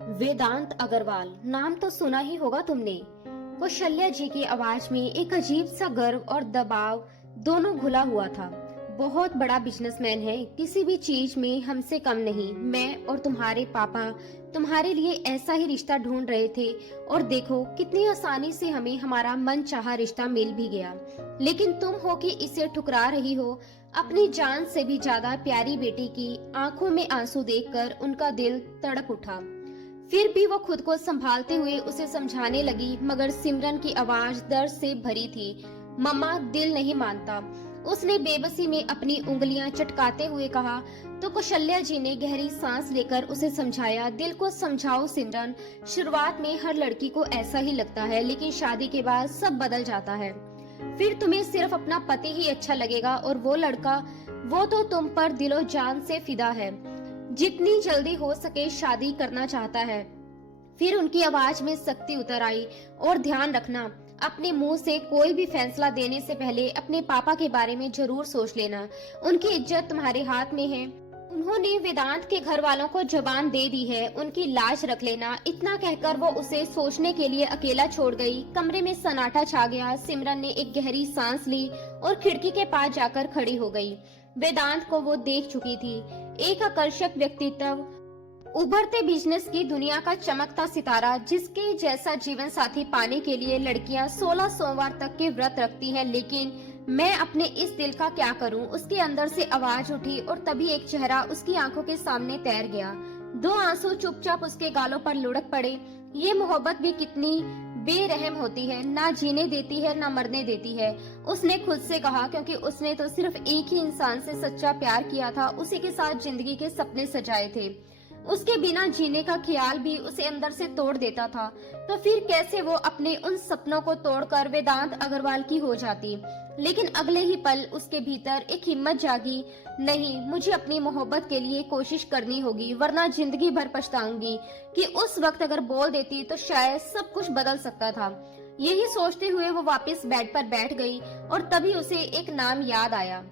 वेदांत अग्रवाल नाम तो सुना ही होगा तुमने। कौशल्या जी की आवाज में एक अजीब सा गर्व और दबाव दोनों घुला हुआ था। बहुत बड़ा बिजनेसमैन है, किसी भी चीज में हमसे कम नहीं। मैं और तुम्हारे पापा तुम्हारे लिए ऐसा ही रिश्ता ढूंढ रहे थे और देखो कितनी आसानी से हमें हमारा मनचाहा रिश्ता मिल भी गया। लेकिन तुम हो कि इसे ठुकरा रही हो। अपनी जान से भी ज्यादा प्यारी बेटी की आंखों में आंसू देखकर उनका दिल तड़प उठा। फिर भी वो खुद को संभालते हुए उसे समझाने लगी, मगर सिमरन की आवाज दर्द से भरी थी। मम्मा, दिल नहीं मानता। उसने बेबसी में अपनी उंगलियां चटकाते हुए कहा। तो कौशल्या जी ने गहरी सांस लेकर उसे समझाया, दिल को समझाओ सिमरन। शुरुआत में हर लड़की को ऐसा ही लगता है, लेकिन शादी के बाद सब बदल जाता है। फिर तुम्हें सिर्फ अपना पति ही अच्छा लगेगा और वो लड़का, वो तो तुम पर दिलो जान से फिदा है, जितनी जल्दी हो सके शादी करना चाहता है। फिर उनकी आवाज में सख्ती उतर आई। और ध्यान रखना, अपने मुंह से कोई भी फैसला देने से पहले अपने पापा के बारे में जरूर सोच लेना। उनकी इज्जत तुम्हारे हाथ में है। उन्होंने वेदांत के घर वालों को जुबान दे दी है, उनकी लाज रख लेना। इतना कहकर वो उसे सोचने के लिए अकेला छोड़ गई। कमरे में सन्नाटा छा गया। सिमरन ने एक गहरी सांस ली और खिड़की के पास जाकर खड़ी हो गई। वेदांत को वो देख चुकी थी, एक आकर्षक व्यक्तित्व, उभरते बिजनेस की दुनिया का चमकता सितारा, जिसके जैसा जीवन साथी पाने के लिए लड़कियां 16 सोमवार तक के व्रत रखती हैं। लेकिन मैं अपने इस दिल का क्या करूं? उसके अंदर से आवाज उठी और तभी एक चेहरा उसकी आंखों के सामने तैर गया। 2 आंसू चुपचाप उसके गालों पर लुढ़क पड़े। ये मोहब्बत भी कितनी बेरहम होती है, ना जीने देती है ना मरने देती है। उसने खुद से कहा, क्योंकि उसने तो सिर्फ एक ही इंसान से सच्चा प्यार किया था, उसी के साथ जिंदगी के सपने सजाए थे। उसके बिना जीने का ख्याल भी उसे अंदर से तोड़ देता था। तो फिर कैसे वो अपने उन सपनों को तोड़कर वेदांत अग्रवाल की हो जाती? लेकिन अगले ही पल उसके भीतर एक हिम्मत जागी। नहीं, मुझे अपनी मोहब्बत के लिए कोशिश करनी होगी, वरना जिंदगी भर पछताऊंगी कि उस वक्त अगर बोल देती तो शायद सब कुछ बदल सकता था। यही सोचते हुए वो वापस बेड पर बैठ गई और तभी उसे एक नाम याद आया,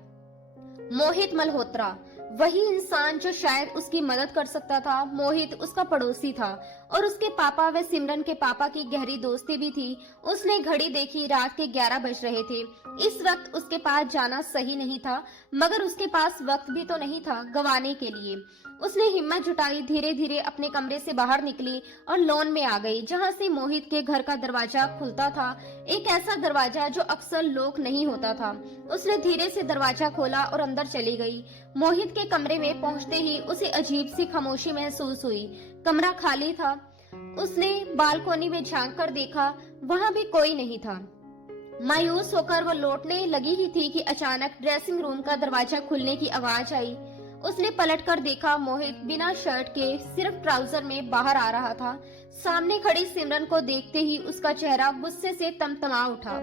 मोहित मल्होत्रा। वही इंसान जो शायद उसकी मदद कर सकता था। मोहित उसका पड़ोसी था और उसके पापा व सिमरन के पापा की गहरी दोस्ती भी थी। उसने घड़ी देखी, रात के 11 बज रहे थे। इस वक्त उसके पास जाना सही नहीं था, मगर उसके पास वक्त भी तो नहीं था गंवाने के लिए। उसने हिम्मत जुटाई, धीरे धीरे अपने कमरे से बाहर निकली और लॉन में आ गई, जहाँ से मोहित के घर का दरवाजा खुलता था। एक ऐसा दरवाजा जो अक्सर लॉक नहीं होता था। उसने धीरे से दरवाजा खोला और अंदर चली गई। मोहित के कमरे में पहुंचते ही उसे अजीब सी खामोशी महसूस हुई। कमरा खाली था। उसने बालकोनी में झांक कर देखा, वहां भी कोई नहीं था। मायूस होकर वो लौटने लगी ही थी कि अचानक ड्रेसिंग रूम का दरवाजा खुलने की आवाज आई। उसने पलटकर देखा, मोहित बिना शर्ट के सिर्फ ट्राउजर में बाहर आ रहा था। सामने खड़ी सिमरन को देखते ही उसका चेहरा गुस्से से तमतमा उठा।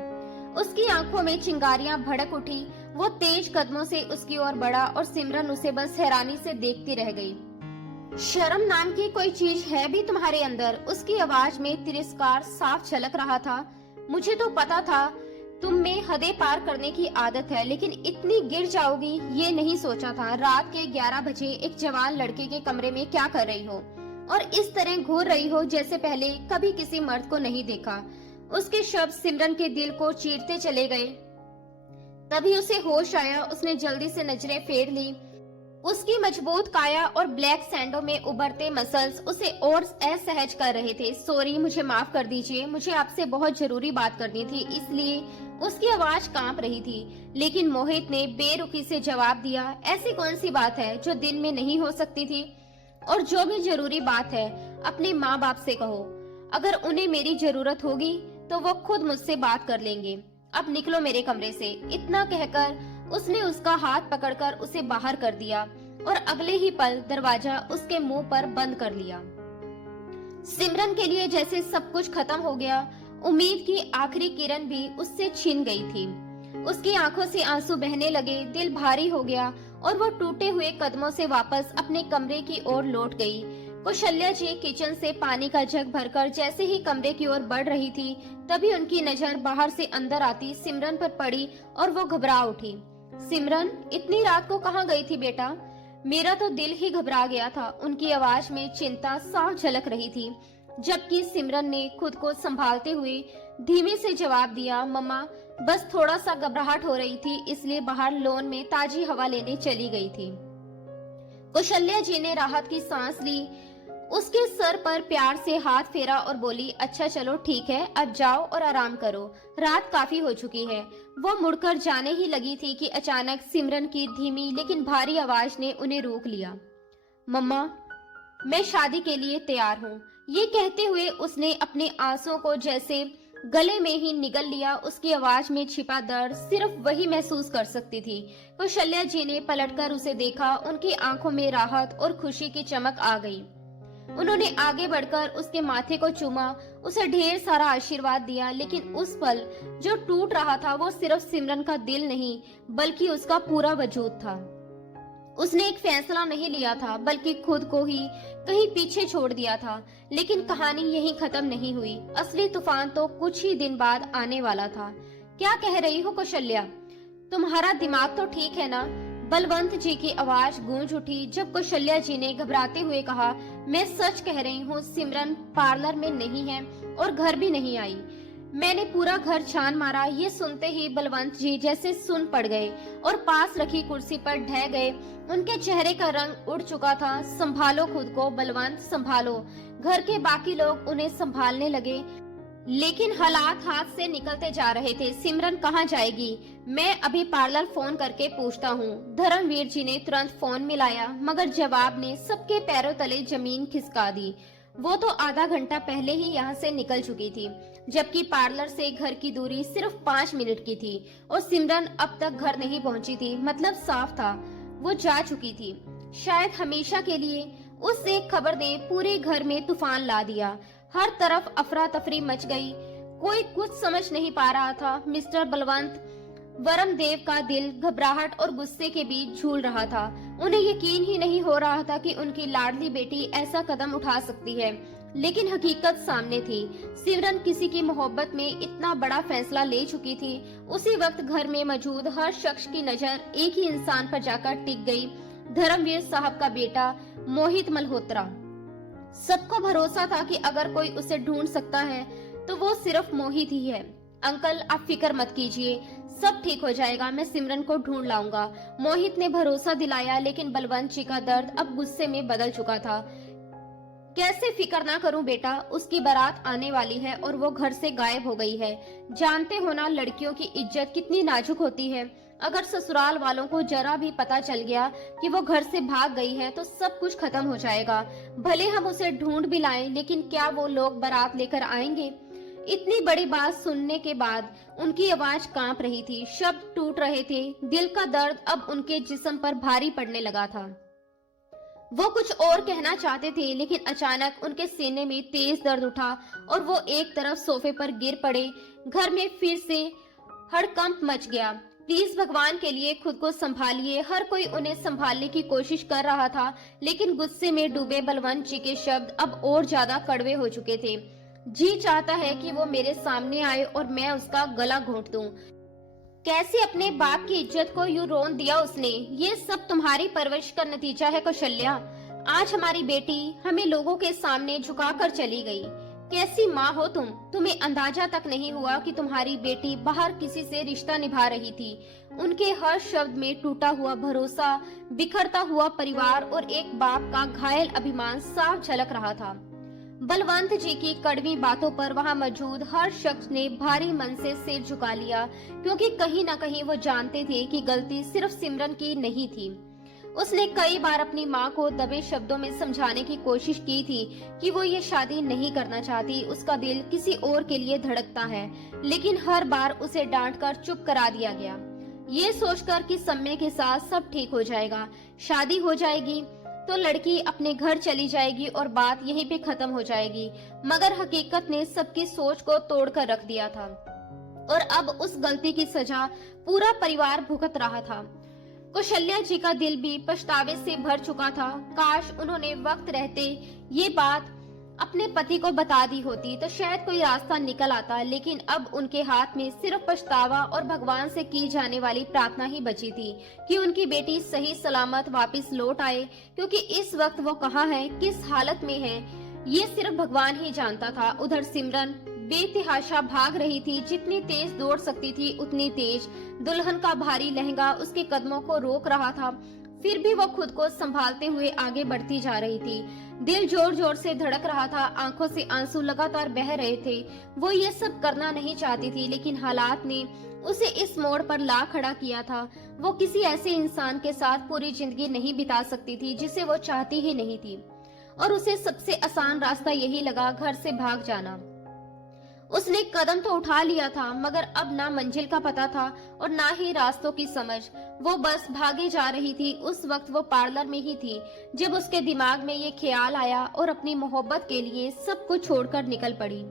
उसकी आंखों में चिंगारियां भड़क उठी। वो तेज कदमों से उसकी ओर बढ़ा और सिमरन उसे बस हैरानी से देखती रह गई। शर्म नाम की कोई चीज है भी तुम्हारे अंदर? उसकी आवाज में तिरस्कार साफ झलक रहा था। मुझे तो पता था तुम में हदें पार करने की आदत है, लेकिन इतनी गिर जाओगी ये नहीं सोचा था। रात के 11 बजे एक जवान लड़के के कमरे में क्या कर रही हो और इस तरह घूर रही हो जैसे पहले कभी किसी मर्द को नहीं देखा। उसके शब्द सिमरन के दिल को चीरते चले गए। तभी उसे होश आया। उसने जल्दी से नजरें फेर ली। उसकी मजबूत काया और ब्लैक सैंडो में उभरते मसल्स उसे और असहज कर रहे थे। सॉरी, मुझे माफ कर दीजिए, मुझे आपसे बहुत जरूरी बात करनी थी। इसलिए उसकी आवाज कांप रही थी। लेकिन मोहित ने बेरुखी से जवाब दिया, ऐसी कौन सी बात है जो दिन में नहीं हो सकती थी? और जो भी जरूरी बात है अपने माँ बाप से कहो। अगर उन्हें मेरी जरूरत होगी तो वो खुद मुझसे बात कर लेंगे। अब निकलो मेरे कमरे से। इतना कहकर उसने उसका हाथ पकड़कर उसे बाहर कर दिया और अगले ही पल दरवाजा उसके मुंह पर बंद कर लिया। सिमरन के लिए जैसे सब कुछ खत्म हो गया। उम्मीद की आखिरी किरण भी उससे छिन गई थी। उसकी आंखों से आंसू बहने लगे, दिल भारी हो गया और वो टूटे हुए कदमों से वापस अपने कमरे की ओर लौट गई। कौशल्या जी किचन से पानी का जग भरकर जैसे ही कमरे की ओर बढ़ रही थी, तभी उनकी नजर बाहर से अंदर आती सिमरन पर पड़ी और वो घबरा उठी। सिमरन, इतनी रात को कहाँ गई थी बेटा? मेरा तो दिल ही घबरा गया था। उनकी आवाज में चिंता साफ झलक रही थी, जबकि सिमरन ने खुद को संभालते हुए धीमे से जवाब दिया, मम्मा बस थोड़ा सा घबराहट हो रही थी, इसलिए बाहर लॉन में ताजी हवा लेने चली गई थी। कौशल्या जी ने राहत की सांस ली, उसके सर पर प्यार से हाथ फेरा और बोली, अच्छा चलो ठीक है, अब जाओ और आराम करो, रात काफी हो चुकी है। वो मुड़कर जाने ही लगी थी कि अचानक सिमरन की धीमी लेकिन भारी आवाज ने उन्हें रोक लिया। मम्मा मैं शादी के लिए तैयार हूँ। ये कहते हुए उसने अपने आंसुओं को जैसे गले में ही निगल लिया। उसकी आवाज में छिपा दर्द सिर्फ वही महसूस कर सकती थी। कौशल्या जी ने पलटकर उसे देखा, उनकी आंखों में राहत और खुशी की चमक आ गई। उन्होंने आगे बढ़कर उसके माथे को चूमा, उसे ढेर सारा आशीर्वाद दिया, लेकिन उस पल जो टूट रहा था वो सिर्फ सिमरन का दिल नहीं बल्कि उसका पूरा वजूद था। उसने एक फैसला नहीं लिया था बल्कि खुद को ही कहीं पीछे छोड़ दिया था। लेकिन कहानी यहीं खत्म नहीं हुई। असली तूफान तो कुछ ही दिन बाद आने वाला था। क्या कह रही हो कौशल्या? तुम्हारा दिमाग तो ठीक है ना? बलवंत जी की आवाज गूंज उठी जब कौशल्या जी ने घबराते हुए कहा, मैं सच कह रही हूँ, सिमरन पार्लर में नहीं है और घर भी नहीं आई। मैंने पूरा घर छान मारा। ये सुनते ही बलवंत जी जैसे सुन पड़ गए और पास रखी कुर्सी पर ढह गए। उनके चेहरे का रंग उड़ चुका था। संभालो खुद को बलवंत, संभालो। घर के बाकी लोग उन्हें संभालने लगे, लेकिन हालात हाथ से निकलते जा रहे थे। सिमरन कहाँ जाएगी? मैं अभी पार्लर फोन करके पूछता हूँ। धर्मवीर जी ने तुरंत फोन मिलाया, मगर जवाब ने सबके पैरों तले जमीन खिसका दी। वो तो आधा घंटा पहले ही यहाँ से निकल चुकी थी, जबकि पार्लर से घर की दूरी सिर्फ 5 मिनट की थी और सिमरन अब तक घर नहीं पहुंची थी। मतलब साफ था वो जा चुकी थी, शायद हमेशा के लिए। उस एक खबर ने पूरे घर में तूफान ला दिया। हर तरफ अफरा तफरी मच गई। कोई कुछ समझ नहीं पा रहा था। मिस्टर बलवंत वरमदेव का दिल घबराहट और गुस्से के बीच झूल रहा था। उन्हें यकीन ही नहीं हो रहा था कि उनकी लाडली बेटी ऐसा कदम उठा सकती है, लेकिन हकीकत सामने थी। सिमरन किसी की मोहब्बत में इतना बड़ा फैसला ले चुकी थी। उसी वक्त घर में मौजूद हर शख्स की नजर एक ही इंसान पर जाकर टिक गई, धर्मवीर साहब का बेटा मोहित मल्होत्रा। सबको भरोसा था कि अगर कोई उसे ढूंढ सकता है तो वो सिर्फ मोहित ही है। अंकल आप फिक्र मत कीजिए, सब ठीक हो जाएगा, मैं सिमरन को ढूंढ लाऊंगा, मोहित ने भरोसा दिलाया। लेकिन बलवंत जी का दर्द अब गुस्से में बदल चुका था। कैसे फिक्र ना करूं बेटा, उसकी बारात आने वाली है और वो घर से गायब हो गई है। जानते हो ना लड़कियों की इज्जत कितनी नाजुक होती है। अगर ससुराल वालों को जरा भी पता चल गया कि वो घर से भाग गई है तो सब कुछ खत्म हो जाएगा। भले हम उसे ढूंढ भी लाएं, लेकिन क्या वो लोग बारात लेकर आएंगे? इतनी बड़ी बात सुनने के बाद उनकी आवाज कांप रही थी, शब्द टूट रहे थे। दिल का दर्द अब उनके जिस्म पर भारी पड़ने लगा था। वो कुछ और कहना चाहते थे, लेकिन अचानक उनके सीने में तेज दर्द उठा और वो एक तरफ सोफे पर गिर पड़े। घर में फिर से हड़कंप मच गया। प्लीज भगवान के लिए खुद को संभालिए। हर कोई उन्हें संभालने की कोशिश कर रहा था, लेकिन गुस्से में डूबे बलवंत जी के शब्द अब और ज्यादा कड़वे हो चुके थे। जी चाहता है कि वो मेरे सामने आए और मैं उसका गला घोंट दूं। कैसे अपने बाप की इज्जत को यूं रोन दिया उसने। ये सब तुम्हारी परवरिश का नतीजा है कौशल्या। आज हमारी बेटी हमें लोगों के सामने झुकाकर चली गई। कैसी माँ हो तुम? तुम्हें अंदाजा तक नहीं हुआ कि तुम्हारी बेटी बाहर किसी से रिश्ता निभा रही थी। उनके हर शब्द में टूटा हुआ भरोसा, बिखरता हुआ परिवार और एक बाप का घायल अभिमान साफ झलक रहा था। बलवंत जी की कड़वी बातों पर वहां मौजूद हर शख्स ने भारी मन से सिर झुका लिया, क्योंकि कहीं न कहीं वो जानते थे कि गलती सिर्फ सिमरन की नहीं थी। उसने कई बार अपनी माँ को दबे शब्दों में समझाने की कोशिश की थी कि वो ये शादी नहीं करना चाहती, उसका दिल किसी और के लिए धड़कता है, लेकिन हर बार उसे डांटकर चुप करा दिया गया, ये सोचकर कि समय के साथ सब ठीक हो जाएगा, शादी हो जाएगी तो लड़की अपने घर चली जाएगी और बात यहीं पे खत्म हो जाएगी। मगर हकीकत ने सबकी सोच को तोड़कर रख दिया था और अब उस गलती की सजा पूरा परिवार भुगत रहा था। कौशल्या जी का दिल भी पछतावे से भर चुका था। काश उन्होंने वक्त रहते ये बात अपने पति को बता दी होती तो शायद कोई रास्ता निकल आता, लेकिन अब उनके हाथ में सिर्फ पछतावा और भगवान से की जाने वाली प्रार्थना ही बची थी कि उनकी बेटी सही सलामत वापस लौट आए, क्योंकि इस वक्त वो कहाँ है, किस हालत में है, ये सिर्फ भगवान ही जानता था। उधर सिमरन बेतहाशा भाग रही थी, जितनी तेज दौड़ सकती थी उतनी तेज। दुल्हन का भारी लहंगा उसके कदमों को रोक रहा था, फिर भी वो खुद को संभालते हुए आगे बढ़ती जा रही थी। दिल जोर जोर से धड़क रहा था, आंखों से आंसू लगातार बह रहे थे। वो ये सब करना नहीं चाहती थी, लेकिन हालात ने उसे इस मोड़ पर ला खड़ा किया था। वो किसी ऐसे इंसान के साथ पूरी जिंदगी नहीं बिता सकती थी जिसे वो चाहती ही नहीं थी, और उसे सबसे आसान रास्ता यही लगा, घर से भाग जाना। उसने कदम तो उठा लिया था, मगर अब ना मंजिल का पता था और ना ही रास्तों की समझ। वो बस भागे जा रही थी। उस वक्त वो पार्लर में ही थी जब उसके दिमाग में ये ख्याल आया और अपनी मोहब्बत के लिए सब कुछ छोड़कर निकल पड़ी।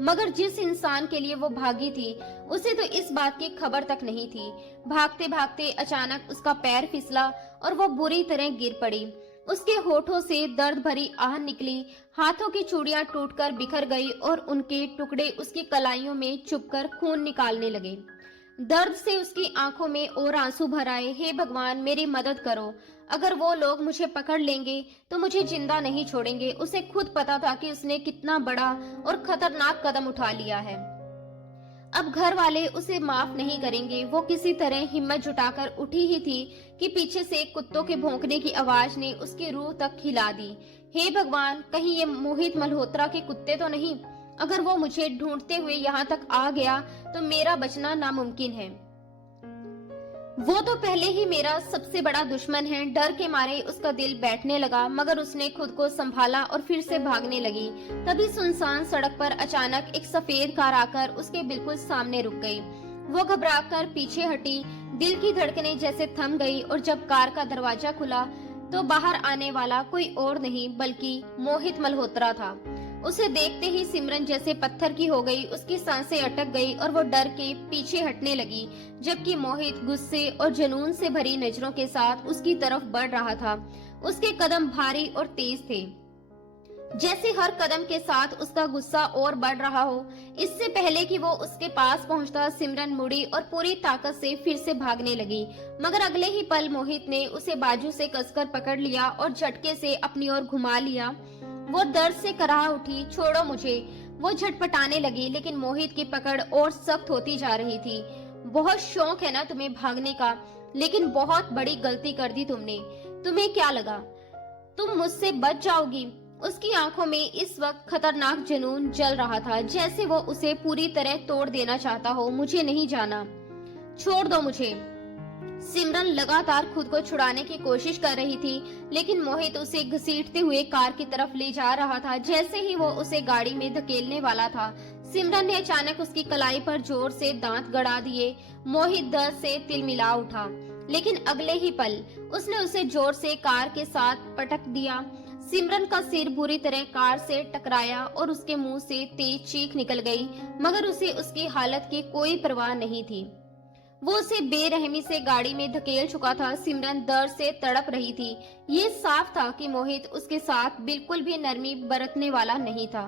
मगर जिस इंसान के लिए वो भागी थी उसे तो इस बात की खबर तक नहीं थी। भागते भागते अचानक उसका पैर फिसला और वो बुरी तरह गिर पड़ी। उसके होठों से दर्द भरी आह निकली, हाथों की चूड़ियां टूटकर बिखर गई और उनके टुकड़े उसकी कलाइयों में चुभकर खून निकालने लगे। दर्द से उसकी आंखों में और आंसू भर आए। हे भगवान, मेरी मदद करो। अगर वो लोग मुझे पकड़ लेंगे तो मुझे जिंदा नहीं छोड़ेंगे। उसे खुद पता था कि उसने कितना बड़ा और खतरनाक कदम उठा लिया है। अब घर वाले उसे माफ नहीं करेंगे। वो किसी तरह हिम्मत जुटाकर उठी ही थी कि पीछे से कुत्तों के भौंकने की आवाज ने उसकी रूह तक हिला दी। हे भगवान, कहीं ये मोहित मल्होत्रा के कुत्ते तो नहीं? अगर वो मुझे ढूंढते हुए यहाँ तक आ गया तो मेरा बचना नामुमकिन है। वो तो पहले ही मेरा सबसे बड़ा दुश्मन है। डर के मारे उसका दिल बैठने लगा, मगर उसने खुद को संभाला और फिर से भागने लगी। तभी सुनसान सड़क पर अचानक एक सफेद कार आकर उसके बिल्कुल सामने रुक गई। वो घबराकर पीछे हटी, दिल की धड़कनें जैसे थम गई, और जब कार का दरवाजा खुला तो बाहर आने वाला कोई और नहीं बल्कि मोहित मल्होत्रा था। उसे देखते ही सिमरन जैसे पत्थर की हो गई, उसकी सांसें अटक गई और वो डर के पीछे हटने लगी, जबकि मोहित गुस्से और जुनून से भरी नजरों के साथ उसकी तरफ बढ़ रहा था। उसके कदम भारी और तेज थे, जैसे हर कदम के साथ उसका गुस्सा और बढ़ रहा हो। इससे पहले कि वो उसके पास पहुंचता, सिमरन मुड़ी और पूरी ताकत से फिर से भागने लगी, मगर अगले ही पल मोहित ने उसे बाजू से कसकर पकड़ लिया और झटके से अपनी ओर घुमा लिया। वो दर्द से कराह उठी, छोड़ो मुझे। वो झटपटाने लगी, लेकिन मोहित की पकड़ और सख्त होती जा रही थी। बहुत शौक है ना तुम्हें भागने का, लेकिन बहुत बड़ी गलती कर दी तुमने। तुम्हें क्या लगा तुम मुझसे बच जाओगी? उसकी आंखों में इस वक्त खतरनाक जुनून जल रहा था, जैसे वो उसे पूरी तरह तोड़ देना चाहता हो। मुझे नहीं जाना, छोड़ दो मुझे। सिमरन लगातार खुद को छुड़ाने की कोशिश कर रही थी, लेकिन मोहित उसे घसीटते हुए कार की तरफ ले जा रहा था। जैसे ही वो उसे गाड़ी में धकेलने वाला था, सिमरन ने अचानक उसकी कलाई पर जोर से दांत गड़ा दिए। मोहित दर्द से तिलमिला उठा, लेकिन अगले ही पल उसने उसे जोर से कार के साथ पटक दिया। सिमरन का सिर बुरी तरह कार से टकराया और उसके मुंह से तेज चीख निकल गई, मगर उसे उसकी हालत की कोई परवाह नहीं थी। वो उसे बेरहमी से गाड़ी में धकेल चुका था। सिमरन दर्द से तड़प रही थी। ये साफ था कि मोहित उसके साथ बिल्कुल भी नरमी बरतने वाला नहीं था।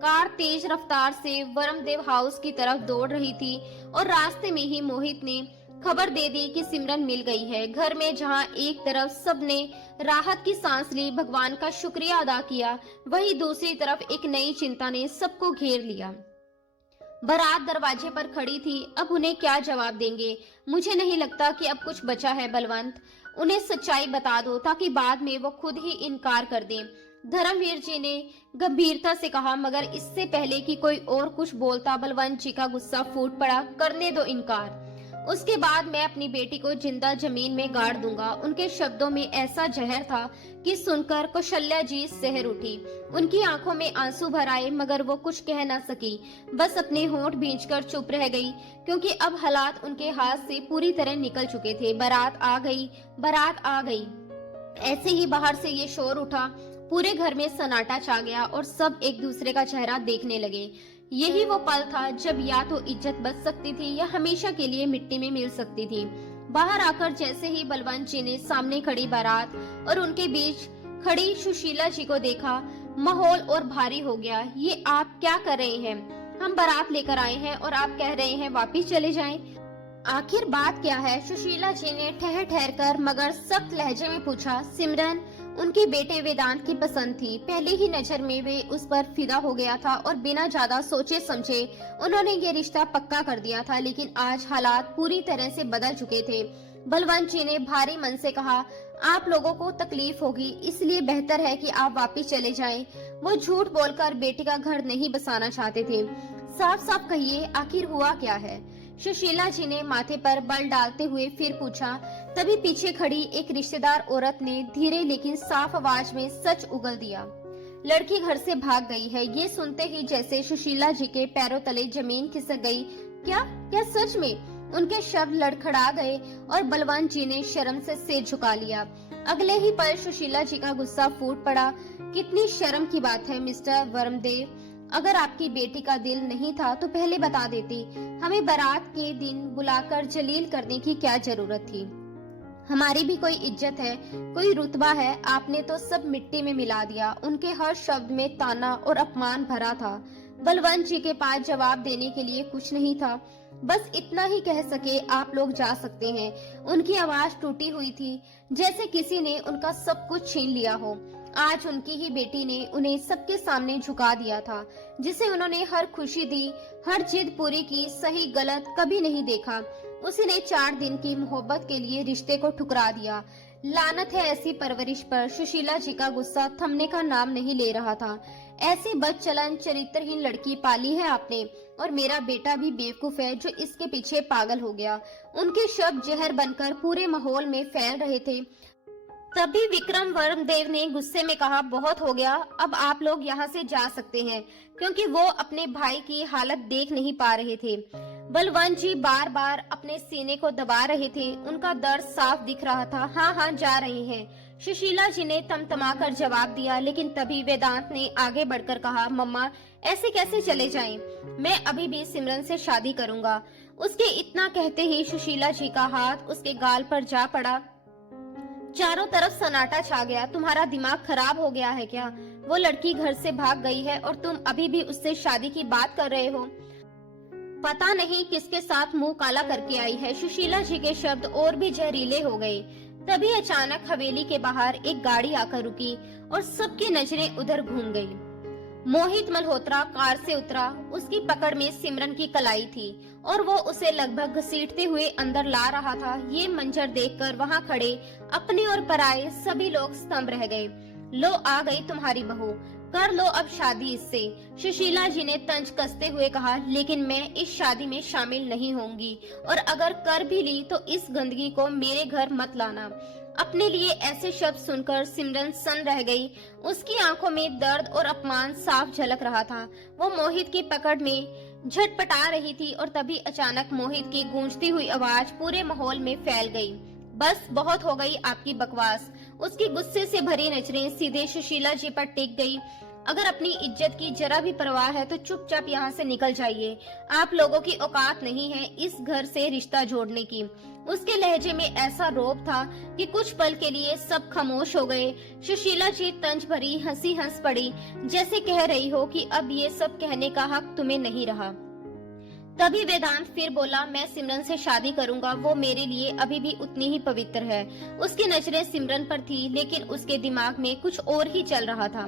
कार तेज रफ्तार से वरमदेव हाउस की तरफ दौड़ रही थी और रास्ते में ही मोहित ने खबर दे दी कि सिमरन मिल गई है। घर में जहां एक तरफ सबने राहत की सांस ली, भगवान का शुक्रिया अदा किया, वहीं दूसरी तरफ एक नई चिंता ने सबको घेर लिया। बारात दरवाजे पर खड़ी थी। अब उन्हें क्या जवाब देंगे? मुझे नहीं लगता कि अब कुछ बचा है बलवंत। उन्हें सच्चाई बता दो ताकि बाद में वो खुद ही इनकार कर दें, धर्मवीर जी ने गंभीरता से कहा। मगर इससे पहले कि कोई और कुछ बोलता, बलवंत जी का गुस्सा फूट पड़ा। करने दो इनकार, उसके बाद मैं अपनी बेटी को जिंदा जमीन में गाड़ दूंगा। उनके शब्दों में ऐसा जहर था कि सुनकर कौशल्या जी सहर उठी। उनकी आंखों में आंसू भर आए, मगर वो कुछ कह ना सकी, बस अपने होंठ भींचकर चुप रह गई, क्योंकि अब हालात उनके हाथ से पूरी तरह निकल चुके थे। बारात आ गई, बारात आ गई। ऐसे ही बाहर से ये शोर उठा, पूरे घर में सन्नाटा छा गया और सब एक दूसरे का चेहरा देखने लगे। यही वो पल था जब या तो इज्जत बच सकती थी या हमेशा के लिए मिट्टी में मिल सकती थी। बाहर आकर जैसे ही बलवंत जी ने सामने खड़ी बारात और उनके बीच खड़ी सुशीला जी को देखा, माहौल और भारी हो गया। ये आप क्या कर रहे हैं? हम बारात लेकर आए हैं और आप कह रहे हैं वापिस चले जाएं। आखिर बात क्या है? सुशीला जी ने ठहर ठहर कर मगर सख्त लहजे में पूछा। सिमरन उनके बेटे वेदांत की पसंद थी। पहले ही नजर में वे उस पर फिदा हो गया था और बिना ज्यादा सोचे समझे उन्होंने ये रिश्ता पक्का कर दिया था। लेकिन आज हालात पूरी तरह से बदल चुके थे। बलवंत जी ने भारी मन से कहा, आप लोगों को तकलीफ होगी, इसलिए बेहतर है कि आप वापिस चले जाएं। वो झूठ बोलकर बेटी का घर नहीं बसाना चाहते थे। साफ साफ कहिए, आखिर हुआ क्या है? सुशीला जी ने माथे पर बल डालते हुए फिर पूछा। तभी पीछे खड़ी एक रिश्तेदार औरत ने धीरे लेकिन साफ आवाज में सच उगल दिया। लड़की घर से भाग गई है। ये सुनते ही जैसे सुशीला जी के पैरों तले जमीन खिसक गई। क्या क्या सच में? उनके शब्द लड़खड़ा गए और बलवंत जी ने शर्म से सिर झुका लिया। अगले ही पल सुशीला जी का गुस्सा फूट पड़ा। कितनी शर्म की बात है मिस्टर वर्मदेव, अगर आपकी बेटी का दिल नहीं था तो पहले बता देती। हमें बारात के दिन बुलाकर जलील करने की क्या जरूरत थी? हमारी भी कोई इज्जत है, कोई रुतबा है। आपने तो सब मिट्टी में मिला दिया। उनके हर शब्द में ताना और अपमान भरा था। बलवंत जी के पास जवाब देने के लिए कुछ नहीं था। बस इतना ही कह सके, आप लोग जा सकते हैं। उनकी आवाज टूटी हुई थी, जैसे किसी ने उनका सब कुछ छीन लिया हो। आज उनकी ही बेटी ने उन्हें सबके सामने झुका दिया था, जिसे उन्होंने हर खुशी दी, हर जिद पूरी की, सही गलत कभी नहीं देखा। उसी ने 4 दिन की मोहब्बत के लिए रिश्ते को ठुकरा दिया। लानत है ऐसी परवरिश पर। सुशीला जी का गुस्सा थमने का नाम नहीं ले रहा था। ऐसी बदचलन चरित्रहीन लड़की पाली है आपने, और मेरा बेटा भी बेवकूफ है जो इसके पीछे पागल हो गया। उनके शब्द जहर बनकर पूरे माहौल में फैल रहे थे। तभी विक्रम वर्मदेव ने गुस्से में कहा, बहुत हो गया, अब आप लोग यहाँ से जा सकते हैं, क्योंकि वो अपने भाई की हालत देख नहीं पा रहे थे। बलवंत जी बार बार अपने सीने को दबा रहे थे। उनका दर्द साफ दिख रहा था। हाँ हाँ, जा रहे हैं, सुशीला जी ने तमतमाकर जवाब दिया। लेकिन तभी वेदांत ने आगे बढ़कर कहा, मम्मा ऐसे कैसे चले जाएं? मैं अभी भी सिमरन से शादी करूंगा। उसके इतना कहते ही सुशीला जी का हाथ उसके गाल पर जा पड़ा। चारों तरफ सन्नाटा छा गया। तुम्हारा दिमाग खराब हो गया है क्या? वो लड़की घर से भाग गई है और तुम अभी भी उससे शादी की बात कर रहे हो। पता नहीं किसके साथ मुंह काला करके आई है। सुशीला जी के शब्द और भी जहरीले हो गए। तभी अचानक हवेली के बाहर एक गाड़ी आकर रुकी और सबकी नजरें उधर घूम गई। मोहित मल्होत्रा कार से उतरा। उसकी पकड़ में सिमरन की कलाई थी और वो उसे लगभग घसीटते हुए अंदर ला रहा था। ये मंजर देखकर वहां खड़े अपने और पराये सभी लोग स्तंभ रह गए। लो, आ गई तुम्हारी बहू, कर लो अब शादी इससे, सुशीला जी ने तंज कसते हुए कहा। लेकिन मैं इस शादी में शामिल नहीं होंगी, और अगर कर भी ली तो इस गंदगी को मेरे घर मत लाना। अपने लिए ऐसे शब्द सुनकर सिमरन सन रह गई। उसकी आंखों में दर्द और अपमान साफ झलक रहा था। वो मोहित की पकड़ में झटपटा रही थी और तभी अचानक मोहित की गूंजती हुई आवाज पूरे माहौल में फैल गई। बस, बहुत हो गई आपकी बकवास। उसकी गुस्से से भरी नजरें सीधे सुशीला जी पर टिक गई। अगर अपनी इज्जत की जरा भी परवाह है तो चुपचाप यहाँ से निकल जाइए। आप लोगों की औकात नहीं है इस घर से रिश्ता जोड़ने की। उसके लहजे में ऐसा रोब था कि कुछ पल के लिए सब खामोश हो गए। सुशीला जी तंज भरी हंसी हंस पड़ी, जैसे कह रही हो कि अब ये सब कहने का हक तुम्हें नहीं रहा। तभी वेदांत फिर बोला, मैं सिमरन से शादी करूंगा। वो मेरे लिए अभी भी उतनी ही पवित्र है। उसकी नजरें सिमरन पर थी, लेकिन उसके दिमाग में कुछ और ही चल रहा था।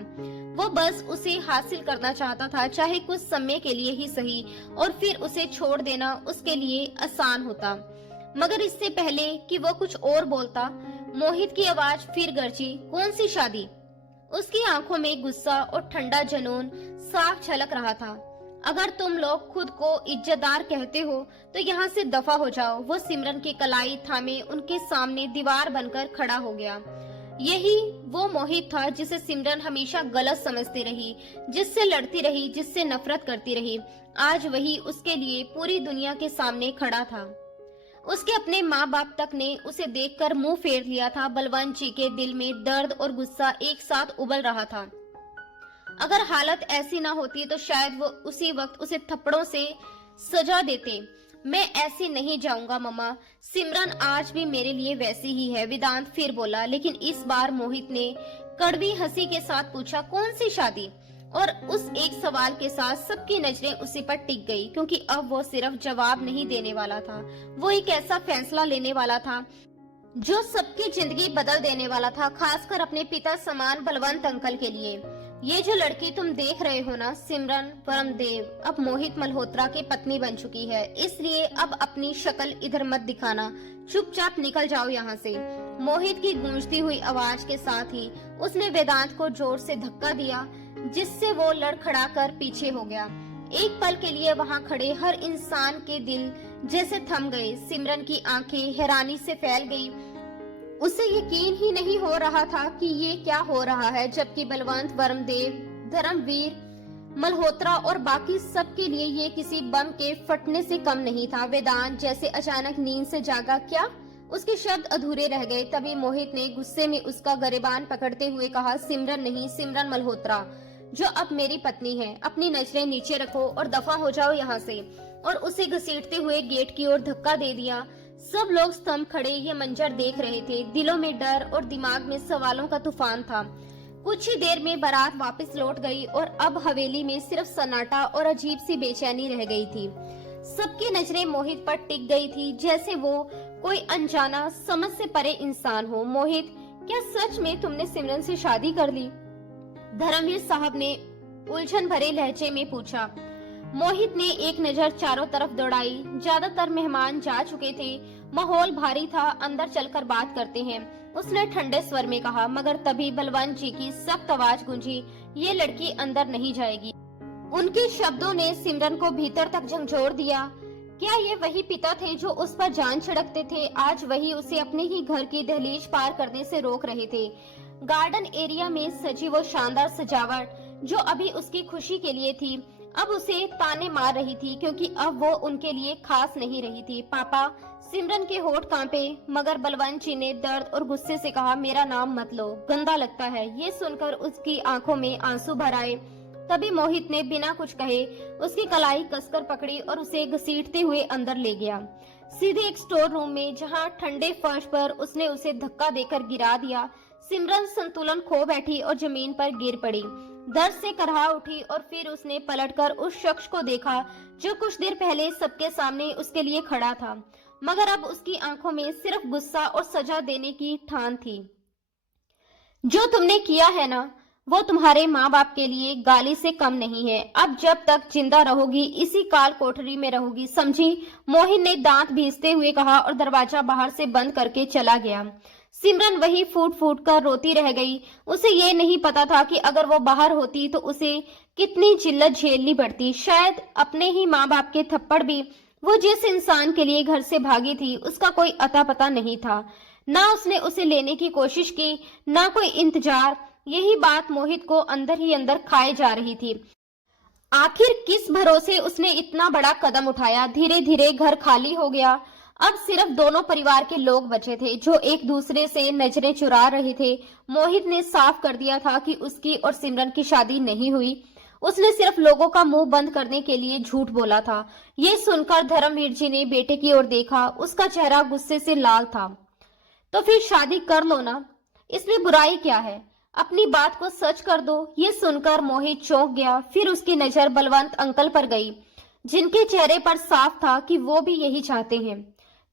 वो बस उसे हासिल करना चाहता था, चाहे कुछ समय के लिए ही सही, और फिर उसे छोड़ देना उसके लिए आसान होता। मगर इससे पहले कि वो कुछ और बोलता, मोहित की आवाज फिर गरजी, कौन सी शादी? उसकी आंखों में गुस्सा और ठंडा जुनून साफ झलक रहा था। अगर तुम लोग खुद को इज्जतदार कहते हो तो यहाँ से दफा हो जाओ। वो सिमरन की कलाई थामे उनके सामने दीवार बनकर खड़ा हो गया। यही वो मोहित था जिसे सिमरन हमेशा गलत समझती रही, जिससे लड़ती रही, जिससे नफरत करती रही। आज वही उसके लिए पूरी दुनिया के सामने खड़ा था। उसके अपने माँ बाप तक ने उसे देखकर मुंह फेर लिया था। बलवंत जी के दिल में दर्द और गुस्सा एक साथ उबल रहा था। अगर हालत ऐसी ना होती तो शायद वो उसी वक्त उसे थप्पड़ों से सजा देते। मैं ऐसे नहीं जाऊंगा मम्मा, सिमरन आज भी मेरे लिए वैसी ही है, वेदांत फिर बोला। लेकिन इस बार मोहित ने कड़वी हंसी के साथ पूछा, कौन सी शादी? और उस एक सवाल के साथ सबकी नजरें उसी पर टिक गई, क्योंकि अब वो सिर्फ जवाब नहीं देने वाला था, वो एक ऐसा फैसला लेने वाला था जो सबकी जिंदगी बदल देने वाला था, खासकर अपने पिता समान बलवंत अंकल के लिए। ये जो लड़की तुम देख रहे हो ना, सिमरन परमदेव, अब मोहित मल्होत्रा की पत्नी बन चुकी है, इसलिए अब अपनी शक्ल इधर मत दिखाना, चुपचाप निकल जाओ यहाँ से। मोहित की गूंजती हुई आवाज के साथ ही उसने वेदांत को जोर से धक्का दिया, जिससे वो लड़खड़ा कर पीछे हो गया। एक पल के लिए वहाँ खड़े हर इंसान के दिल जैसे थम गए। सिमरन की आंखें हैरानी से फैल गई, उसे यकीन ही नहीं हो रहा था कि ये क्या हो रहा है, जबकि बलवंत वर्मदेव, धर्मवीर मल्होत्रा और बाकी सब के लिए ये किसी बम के फटने से कम नहीं था। वेदांत जैसे अचानक नींद से जागा, क्या? उसके शब्द अधूरे रह गए। तभी मोहित ने गुस्से में उसका गरेबान पकड़ते हुए कहा, सिमरन नहीं, सिमरन मल्होत्रा, जो अब मेरी पत्नी है। अपनी नजरें नीचे रखो और दफा हो जाओ यहाँ से। और उसे घसीटते हुए गेट की ओर धक्का दे दिया। सब लोग स्तंभ खड़े ये मंजर देख रहे थे। दिलों में डर और दिमाग में सवालों का तूफान था। कुछ ही देर में बारात वापस लौट गई और अब हवेली में सिर्फ सन्नाटा और अजीब सी बेचैनी रह गई थी। सबकी नजरें मोहित पर टिक गई थी, जैसे वो कोई अनजाना, समझ से परे इंसान हो। मोहित, क्या सच में तुमने सिमरन से शादी कर ली? धर्मवीर साहब ने उलझन भरे लहजे में पूछा। मोहित ने एक नजर चारों तरफ दौड़ाई। ज्यादातर मेहमान जा चुके थे, माहौल भारी था, अंदर चलकर बात करते हैं, उसने ठंडे स्वर में कहा। मगर तभी बलवंत जी की सख्त आवाज गूंजी, ये लड़की अंदर नहीं जाएगी। उनके शब्दों ने सिमरन को भीतर तक झंझोर दिया। क्या ये वही पिता थे जो उस पर जान छिड़कते थे? आज वही उसे अपने ही घर की दहलीज पार करने से रोक रहे थे। गार्डन एरिया में सजी वो शानदार सजावट जो अभी उसकी खुशी के लिए थी, अब उसे ताने मार रही थी, क्योंकि अब वो उनके लिए खास नहीं रही थी। पापा, सिमरन के होठ कांपे, मगर बलवंत जी ने दर्द और गुस्से से कहा, मेरा नाम मत लो, गंदा लगता है। ये सुनकर उसकी आंखों में आंसू भर आए। तभी मोहित ने बिना कुछ कहे उसकी कलाई कसकर पकड़ी और उसे घसीटते हुए अंदर ले गया, सीधे एक स्टोर रूम में, जहां ठंडे फर्श पर उसने उसे धक्का देकर गिरा दिया। सिमरन संतुलन खो बैठी और जमीन पर गिर पड़ी, दर्द से करहा उठी और फिर उसने पलटकर उस शख्स को देखा जो कुछ देर पहले सबके सामने उसके लिए खड़ा था, मगर अब उसकी आंखों में सिर्फ गुस्सा और सजा देने की ठान थी। जो तुमने किया है ना, वो तुम्हारे माँ बाप के लिए गाली से कम नहीं है। अब जब तक जिंदा रहोगी इसी काल कोठरी में रहोगी, समझी? मोहित ने दांत भींचते हुए कहा और दरवाजा बाहर से बंद करके चला गया। सिमरन वही फूट फूट कर रोती रह गई। उसे ये नहीं पता था कि अगर वो बाहर होती तो उसे कितनी जिल्लत झेलनी पड़ती, शायद अपने ही माँ बाप के थप्पड़ भी। वो जिस इंसान के लिए घर से भागी थी उसका कोई अता पता नहीं था, ना उसने उसे लेने की कोशिश की, ना कोई इंतजार। यही बात मोहित को अंदर ही अंदर खाए जा रही थी। आखिर किस भरोसे उसने इतना बड़ा कदम उठाया? धीरे धीरे घर खाली हो गया। अब सिर्फ दोनों परिवार के लोग बचे थे जो एक दूसरे से नजरें चुरा रहे थे। मोहित ने साफ कर दिया था कि उसकी और सिमरन की शादी नहीं हुई। उसने सिर्फ लोगों का मुंह बंद करने के लिए झूठ बोला था। ये सुनकर धर्मवीर जी ने बेटे की ओर देखा, उसका चेहरा गुस्से से लाल था। तो फिर शादी कर लो ना, इसमें बुराई क्या है? अपनी बात को सच कर दो। ये सुनकर मोहित चौंक गया। फिर उसकी नजर बलवंत अंकल पर गई, जिनके चेहरे पर साफ था कि वो भी यही चाहते हैं।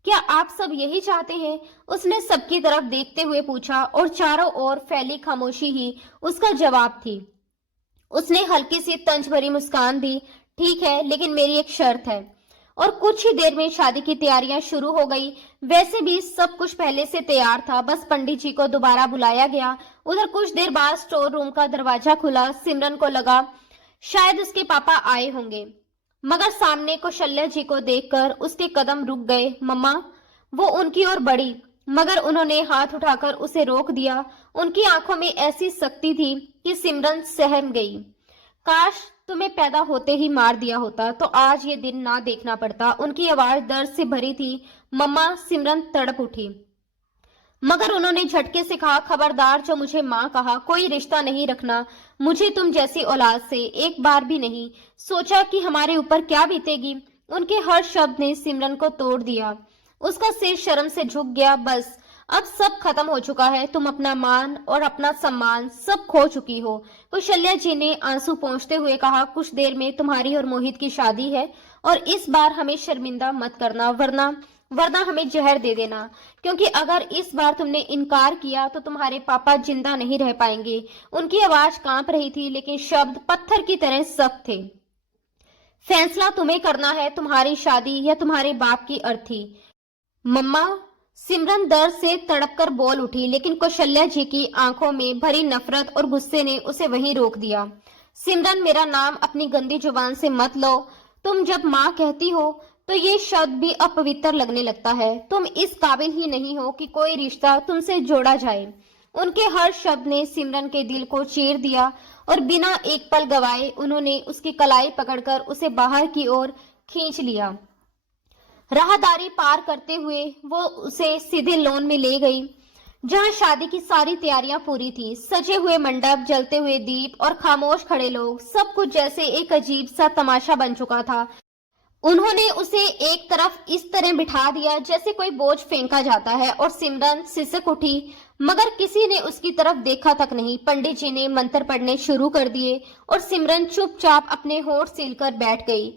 क्या आप सब यही चाहते हैं? उसने सबकी तरफ देखते हुए पूछा और चारों ओर फैली खामोशी ही उसका जवाब थी। उसने हल्की सी तंज भरी मुस्कान दी, ठीक है, लेकिन मेरी एक शर्त है। और कुछ ही देर में शादी की तैयारियां शुरू हो गई। वैसे भी सब कुछ पहले से तैयार था, बस पंडित जी को दोबारा बुलाया गया। उधर कुछ देर बाद स्टोर रूम का दरवाजा खुला। सिमरन को लगा शायद उसके पापा आए होंगे, मगर सामने कौशल्या जी को देखकर उसके कदम रुक गए। मम्मा, वो उनकी ओर बढ़ी, मगर उन्होंने हाथ उठाकर उसे रोक दिया। उनकी आंखों में ऐसी शक्ति थी कि सिमरन सहम गई। काश तुम्हें पैदा होते ही मार दिया होता तो आज ये दिन ना देखना पड़ता। उनकी आवाज दर्द से भरी थी। मम्मा, सिमरन तड़प उठी, मगर उन्होंने झटके से कहा, खबरदार, जो मुझे माँ कहा, कोई रिश्ता नहीं रखना मुझे तुम जैसी औलाद से, एक बार भी नहीं। सोचा कि हमारे ऊपर क्या बीतेगी। उनके हर शब्द ने सिमरन को तोड़ दिया। उसका सिर शर्म से झुक गया। बस अब सब खत्म हो चुका है, तुम अपना मान और अपना सम्मान सब खो चुकी हो। कौशल्या जी ने आंसू पोंछते हुए कहा, कुछ देर में तुम्हारी और मोहित की शादी है और इस बार हमें शर्मिंदा मत करना, वरना वरना हमें जहर दे देना, क्योंकि अगर इस बार तुमने इनकार किया तो तुम्हारे पापा जिंदा नहीं रह पाएंगे। उनकी आवाज कांप रही थी लेकिन शब्द पत्थर की तरह सख्त थे। फैसला तुम्हें करना है, तुम्हारी शादी या तुम्हारे बाप की अर्थी। मम्मा, सिमरन दर्द से तड़पकर बोल उठी, लेकिन कौशल्या जी की आंखों में भरी नफरत और गुस्से ने उसे वहीं रोक दिया। सिमरन, मेरा नाम अपनी गंदी जुबान से मत लो। तुम जब माँ कहती हो तो ये शब्द भी अपवित्र लगने लगता है। तुम इस काबिल ही नहीं हो कि कोई रिश्ता तुमसे जोड़ा जाए। उनके हर शब्द ने सिमरन के दिल को चीर दिया और बिना एक पल गवाए उन्होंने उसकी कलाई पकड़कर उसे बाहर की ओर खींच लिया। राहदारी पार करते हुए वो उसे सीधे लॉन में ले गई, जहां शादी की सारी तैयारियां पूरी थी। सजे हुए मंडप, जलते हुए दीप और खामोश खड़े लोग, सब कुछ जैसे एक अजीब सा तमाशा बन चुका था। उन्होंने उसे एक तरफ इस तरह बिठा दिया जैसे कोई बोझ फेंका जाता है और सिमरन सिसक उठी, मगर किसी ने उसकी तरफ देखा तक नहीं। पंडित जी ने मंत्र पढ़ने शुरू कर दिए और सिमरन चुपचाप अपने होंठ सीलकर बैठ गई।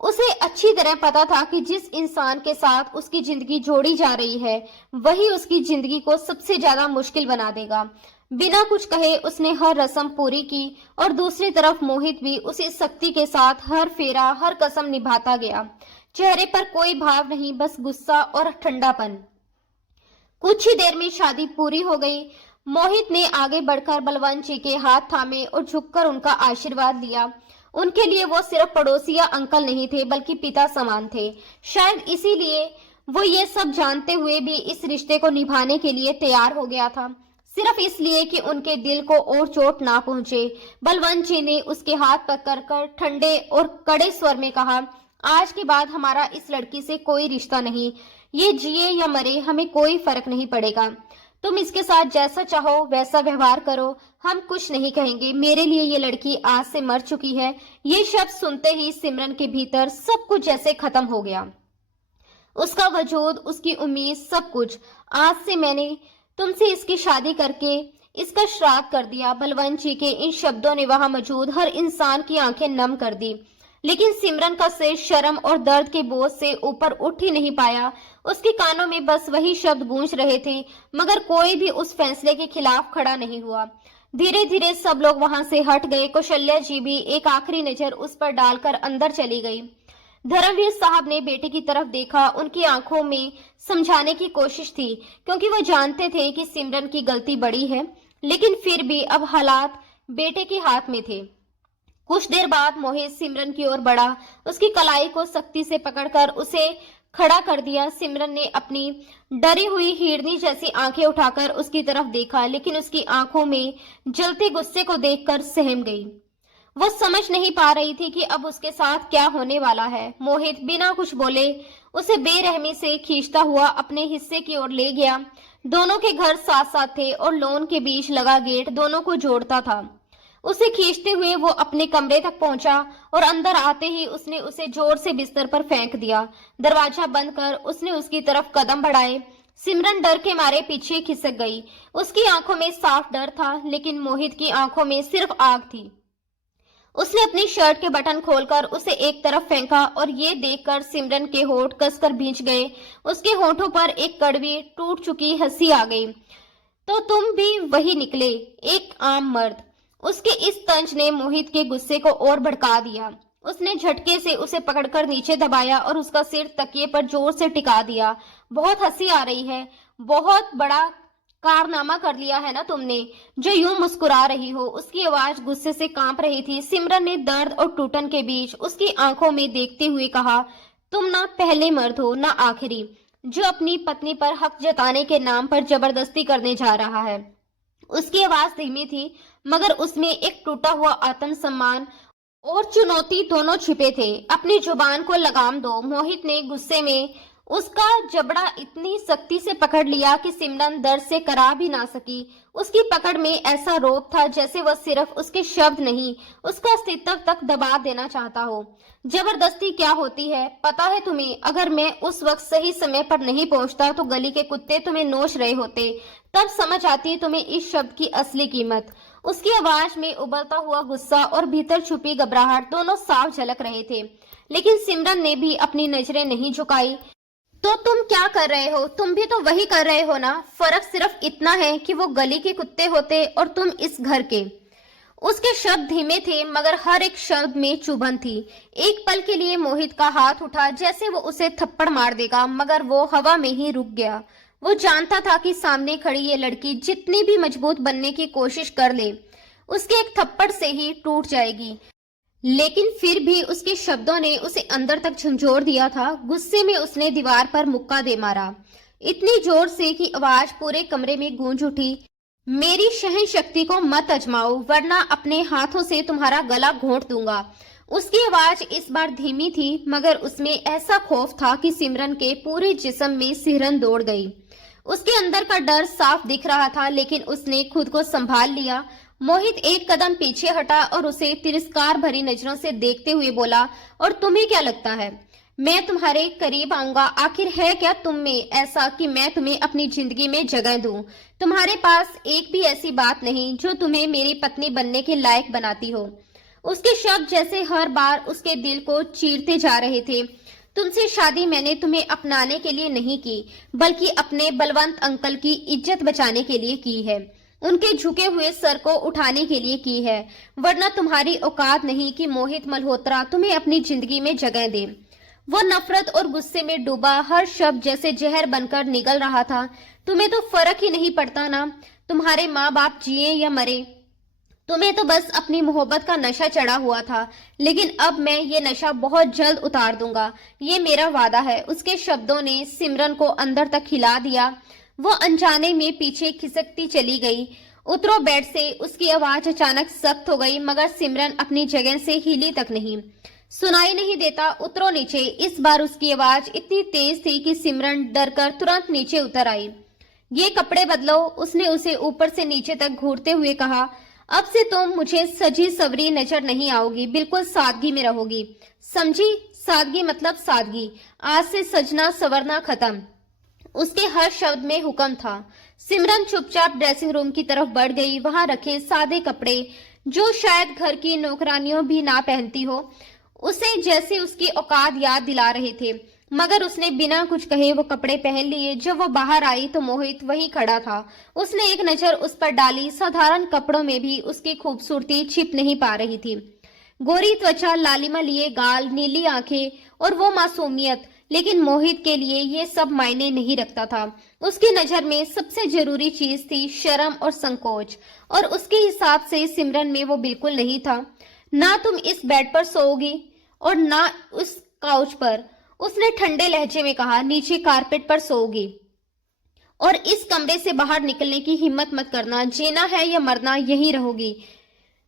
उसे अच्छी तरह पता था कि जिस इंसान के साथ उसकी जिंदगी जोड़ी जा रही है वही उसकी जिंदगी को सबसे ज्यादा मुश्किल बना देगा। बिना कुछ कहे उसने हर रस्म पूरी की और दूसरी तरफ मोहित भी उसी सख्ती के साथ हर फेरा, हर कसम निभाता गया। चेहरे पर कोई भाव नहीं, बस गुस्सा और ठंडापन। कुछ ही देर में शादी पूरी हो गई। मोहित ने आगे बढ़कर बलवंत जी के हाथ थामे और झुककर उनका आशीर्वाद लिया। उनके लिए वो सिर्फ पड़ोसी या अंकल नहीं थे, बल्कि पिता समान थे। शायद इसीलिए वो ये सब जानते हुए भी इस रिश्ते को निभाने के लिए तैयार हो गया था, सिर्फ इसलिए कि उनके दिल को और चोट ना पहुंचे। बलवंत जी ने उसके हाथ पकड़कर ठंडे और कड़े स्वर में कहा, आज के बाद हमारा इस लड़की से कोई रिश्ता नहीं। ये जिए या मरे हमें कोई फर्क नहीं पड़ेगा। तुम इसके साथ जैसा चाहो वैसा व्यवहार करो, हम कुछ नहीं कहेंगे। मेरे लिए ये लड़की आज से मर चुकी है। ये शब्द सुनते ही सिमरन के भीतर सब कुछ जैसे खत्म हो गया। उसका वजूद, उसकी उम्मीद, सब कुछ। आज से मैंने तुमसे इसकी शादी करके इसका श्राद्ध कर दिया। बलवंत जी के इन शब्दों ने वहां मौजूद हर इंसान की आंखें नम कर दी, लेकिन सिमरन का सिर शर्म और दर्द के बोझ से ऊपर उठ ही नहीं पाया। उसके कानों में बस वही शब्द गूंज रहे थे, मगर कोई भी उस फैसले के खिलाफ खड़ा नहीं हुआ। धीरे धीरे सब लोग वहां से हट गए। कौशल्या जी भी एक आखिरी नजर उस पर डालकर अंदर चली गई। धर्मवीर साहब ने बेटे की तरफ देखा। उनकी आंखों में समझाने की कोशिश थी, क्योंकि वो जानते थे कि सिमरन की गलती बड़ी है, लेकिन फिर भी अब हालात बेटे के हाथ में थे। कुछ देर बाद मोहित सिमरन की ओर बढ़ा। उसकी कलाई को सख्ती से पकड़कर उसे खड़ा कर दिया। सिमरन ने अपनी डरी हुई हिरनी जैसी आंखें उठाकर उसकी तरफ देखा, लेकिन उसकी आंखों में जलते गुस्से को देखकर सहम गई। वो समझ नहीं पा रही थी कि अब उसके साथ क्या होने वाला है। मोहित बिना कुछ बोले उसे बेरहमी से खींचता हुआ अपने हिस्से की ओर ले गया। दोनों के घर साथ साथ थे और लॉन के बीच लगा गेट दोनों को जोड़ता था। उसे खींचते हुए वो अपने कमरे तक पहुंचा और अंदर आते ही उसने उसे जोर से बिस्तर पर फेंक दिया। दरवाजा बंद कर उसने उसकी तरफ कदम बढ़ाए। सिमरन डर के मारे पीछे खिसक गई। उसकी आंखों में साफ डर था, लेकिन मोहित की आंखों में सिर्फ आग थी। उसने अपनी शर्ट के बटन खोलकर उसे एक तरफ फेंका और ये देखकर सिमरन के होंठ कसकर भींच गए। उसके होंठों पर एक कड़वी टूट चुकी हंसी आ गई। तो तुम भी वही निकले, एक आम मर्द। उसके इस तंज ने मोहित के गुस्से को और भड़का दिया। उसने झटके से उसे पकड़कर नीचे दबाया और उसका सिर तकिए पर जोर से टिका दिया। बहुत हंसी आ रही है, बहुत बड़ा कारनामा कर लिया है ना तुमने, जो यूं मुस्कुरा रही हो। उसकी आवाज गुस्से से कांप रही थी। सिमरन ने दर्द और टूटन के बीच उसकी आंखों में देखते हुए कहा, तुम ना पहले मर्द हो ना आखिरी, जो अपनी पत्नी पर हक जताने के नाम पर जबरदस्ती करने जा रहा है। उसकी आवाज धीमी थी, मगर उसमें एक टूटा हुआ आत्मसम्मान और चुनौती दोनों छिपे थे। अपनी जुबान को लगाम दो। मोहित ने गुस्से में उसका जबड़ा इतनी सख्ती से पकड़ लिया कि सिमरन दर्द से करा भी ना सकी। उसकी पकड़ में ऐसा रौब था जैसे वह सिर्फ उसके शब्द नहीं, उसका अस्तित्व तक दबा देना चाहता हो। जबरदस्ती क्या होती है पता है तुम्हें? अगर मैं उस वक्त सही समय पर नहीं पहुंचता तो गली के कुत्ते तुम्हें नोच रहे होते, तब समझ आती तुम्हें इस शब्द की असली कीमत। उसकी आवाज में उबलता हुआ गुस्सा और भीतर छुपी घबराहट दोनों साफ झलक रहे थे। लेकिन सिमरन ने भी अपनी नजरें नहीं झुकाई। तो तुम क्या कर रहे हो? तुम भी तो वही कर रहे हो ना। फर्क सिर्फ इतना है कि वो गली के कुत्ते होते और तुम इस घर के। उसके शब्द धीमे थे मगर हर एक शब्द में चुभन थी। एक पल के लिए मोहित का हाथ उठा जैसे वो उसे थप्पड़ मार देगा, मगर वो हवा में ही रुक गया। वो जानता था कि सामने खड़ी ये लड़की जितनी भी मजबूत बनने की कोशिश कर ले, उसके एक थप्पड़ से ही टूट जाएगी। लेकिन फिर भी उसके शब्दों ने उसे अंदर तक झंझोर दिया था। गुस्से में उसने दीवार पर मुक्का दे मारा, इतनी जोर से कि आवाज पूरे कमरे में गूंज उठी। मेरी सहन शक्ति को मत आजमाओ वरना अपने हाथों से तुम्हारा गला घोंट दूंगा। उसकी आवाज इस बार धीमी थी मगर उसमें ऐसा खौफ था कि सिमरन के पूरे जिस्म में सिहरन दौड़ गई। उसके अंदर का डर साफ दिख रहा था लेकिन उसने खुद को संभाल लिया। मोहित एक कदम पीछे हटा और उसे तिरस्कार भरी नजरों से देखते हुए बोला, और तुम्हें क्या लगता है मैं तुम्हारे करीब आऊंगा? आखिर है क्या तुम में ऐसा कि मैं तुम्हें अपनी जिंदगी में जगह दूं? तुम्हारे पास एक भी ऐसी बात नहीं जो तुम्हें मेरी पत्नी बनने के लायक बनाती हो। उसके शब्द जैसे हर बार उसके दिल को चीरते जा रहे थे। तुमसे शादी मैंने तुम्हें अपनाने के लिए नहीं की, बल्कि अपने बलवंत अंकल की इज्जत बचाने के लिए की है, उनके झुके हुए सर को उठाने के लिए की है। वरना तुम्हारी औकात नहीं कि मोहित मल्होत्रा तुम्हें अपनी जिंदगी में जगह दे। वो नफरत और गुस्से में डूबा, हर शब्द जैसे जहर बनकर निगल रहा था। तुम्हें तो फर्क ही नहीं पड़ता ना, तुम्हारे माँ बाप जिए या मरे, तुम्हें तो बस अपनी मोहब्बत का नशा चढ़ा हुआ था। लेकिन अब मैं ये नशा बहुत जल्द उतार दूंगा, ये मेरा वादा है। उसके शब्दों ने सिमरन को अंदर तक हिला दिया। वो अनजाने में पीछे खिसकती चली गई। उतरो बेड से। उसकी आवाज अचानक सख्त हो गई मगर सिमरन अपनी जगह से हिली तक नहीं। सुनाई नहीं देता, उतरो नीचे। इस बार उसकी आवाज इतनी तेज थी कि सिमरन डरकर तुरंत नीचे उतर आई। ये कपड़े बदलो, उसने उसे ऊपर से नीचे तक घूरते हुए कहा। अब से तुम मुझे सजी सवरी नजर नहीं आओगी, बिल्कुल सादगी में रहोगी, समझी? सादगी मतलब सादगी। आज से सजना सवरना खत्म। उसके हर शब्द में हुक्म था। सिमरन चुपचाप ड्रेसिंग रूम की तरफ बढ़ गई। वहां रखे सादे कपड़े जो शायद घर की नौकरानियों भी ना पहनती हो, उसे जैसे उसकी औकात याद दिला रहे थे। मगर उसने बिना कुछ कहे वो कपड़े पहन लिए। जब वो बाहर आई तो मोहित वहीं खड़ा था। उसने एक नजर उस पर डाली। साधारण कपड़ों में भी उसकी खूबसूरती छिप नहीं पा रही थी। गोरी त्वचा, लालिमा लिए गाल, नीली आंखें और वो मासूमियत। लेकिन मोहित के लिए ये सब मायने नहीं रखता था। उसकी नजर में सबसे जरूरी चीज थी शर्म और संकोच, और उसके हिसाब से सिमरन में वो बिल्कुल नहीं था। ना तुम इस बेड पर सोओगी और ना उस काउच पर, उसने ठंडे लहजे में कहा। नीचे कारपेट पर सोओगी और इस कमरे से बाहर निकलने की हिम्मत मत करना। जीना है या मरना यहीं रहोगी।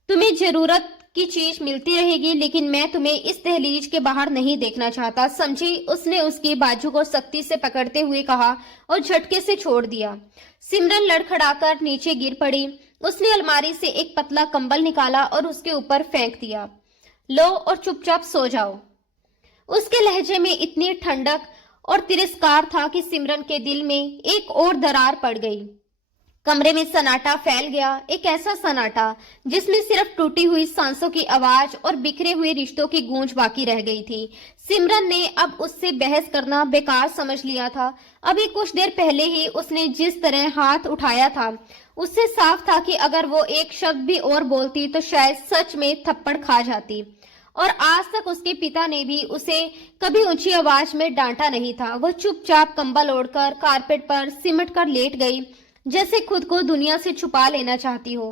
तुम्हें जरूरत की चीज मिलती रहेगी लेकिन मैं तुम्हें इस दहलीज के बाहर नहीं देखना चाहता, समझी? उसने उसकी बाजू को सख्ती से पकड़ते हुए कहा और झटके से छोड़ दिया। सिमरन लड़खड़ाकर नीचे गिर पड़ी। उसने अलमारी से एक पतला कंबल निकाला और उसके ऊपर फेंक दिया। लो और चुपचाप सो जाओ। उसके लहजे में इतनी ठंडक और तिरस्कार था कि सिमरन के दिल में एक और दरार पड़ गई। कमरे में सन्नाटा फैल गया, एक ऐसा सन्नाटा जिसमें सिर्फ टूटी हुई सांसों की आवाज और बिखरे हुए रिश्तों की गूंज बाकी रह गई थी। सिमरन ने अब उससे बहस करना बेकार समझ लिया था। अभी कुछ देर पहले ही उसने जिस तरह हाथ उठाया था, उससे साफ था कि अगर वो एक शब्द भी और बोलती तो शायद सच में थप्पड़ खा जाती। और आज तक उसके पिता ने भी उसे कभी ऊंची आवाज में डांटा नहीं था। वो चुपचाप कंबल ओढ़कर कारपेट पर सिमट कर लेट गई, जैसे खुद को दुनिया से छुपा लेना चाहती हो।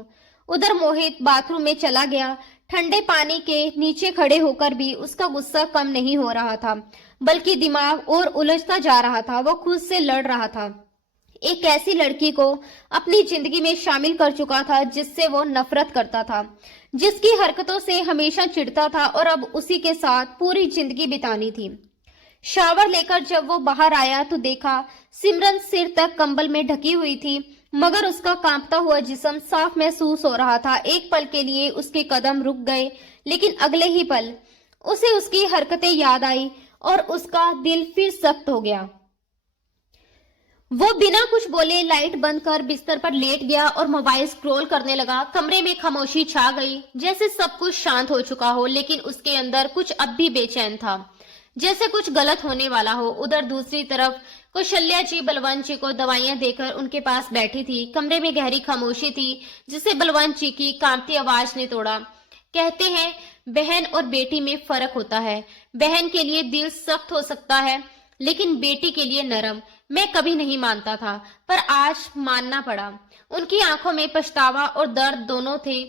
उधर मोहित बाथरूम में चला गया। ठंडे पानी के नीचे खड़े होकर भी उसका गुस्सा कम नहीं हो रहा था, बल्कि दिमाग और उलझता जा रहा था। वो खुद से लड़ रहा था। एक ऐसी लड़की को अपनी जिंदगी में शामिल कर चुका था जिससे वो नफरत करता था, जिसकी हरकतों से हमेशा चिढ़ता था और अब उसी के साथ पूरी जिंदगी बितानी थी। शावर लेकर जब वो बाहर आया तो देखा सिमरन सिर तक कंबल में ढकी हुई थी, मगर उसका कांपता हुआ जिस्म साफ महसूस हो रहा था। एक पल के लिए उसके कदम रुक गए, लेकिन अगले ही पल उसे उसकी हरकतें याद आई और उसका दिल फिर सख्त हो गया। वो बिना कुछ बोले लाइट बंद कर बिस्तर पर लेट गया और मोबाइल स्क्रॉल करने लगा। कमरे में खामोशी छा गई, जैसे सब कुछ शांत हो चुका हो, लेकिन उसके अंदर कुछ अब भी बेचैन था, जैसे कुछ गलत होने वाला हो। उधर दूसरी तरफ कौशल्या जी बलवंत जी को दवाइयां देकर उनके पास बैठी थी। कमरे में गहरी खामोशी थी, जिसे बलवंत जी की कांपती आवाज ने तोड़ा। कहते हैं बहन और बेटी में फर्क होता है। बहन के लिए दिल सख्त हो सकता है, लेकिन बेटी के लिए नरम। मैं कभी नहीं मानता था, पर आज मानना पड़ा। उनकी आंखों में पछतावा और दर्द दोनों थे।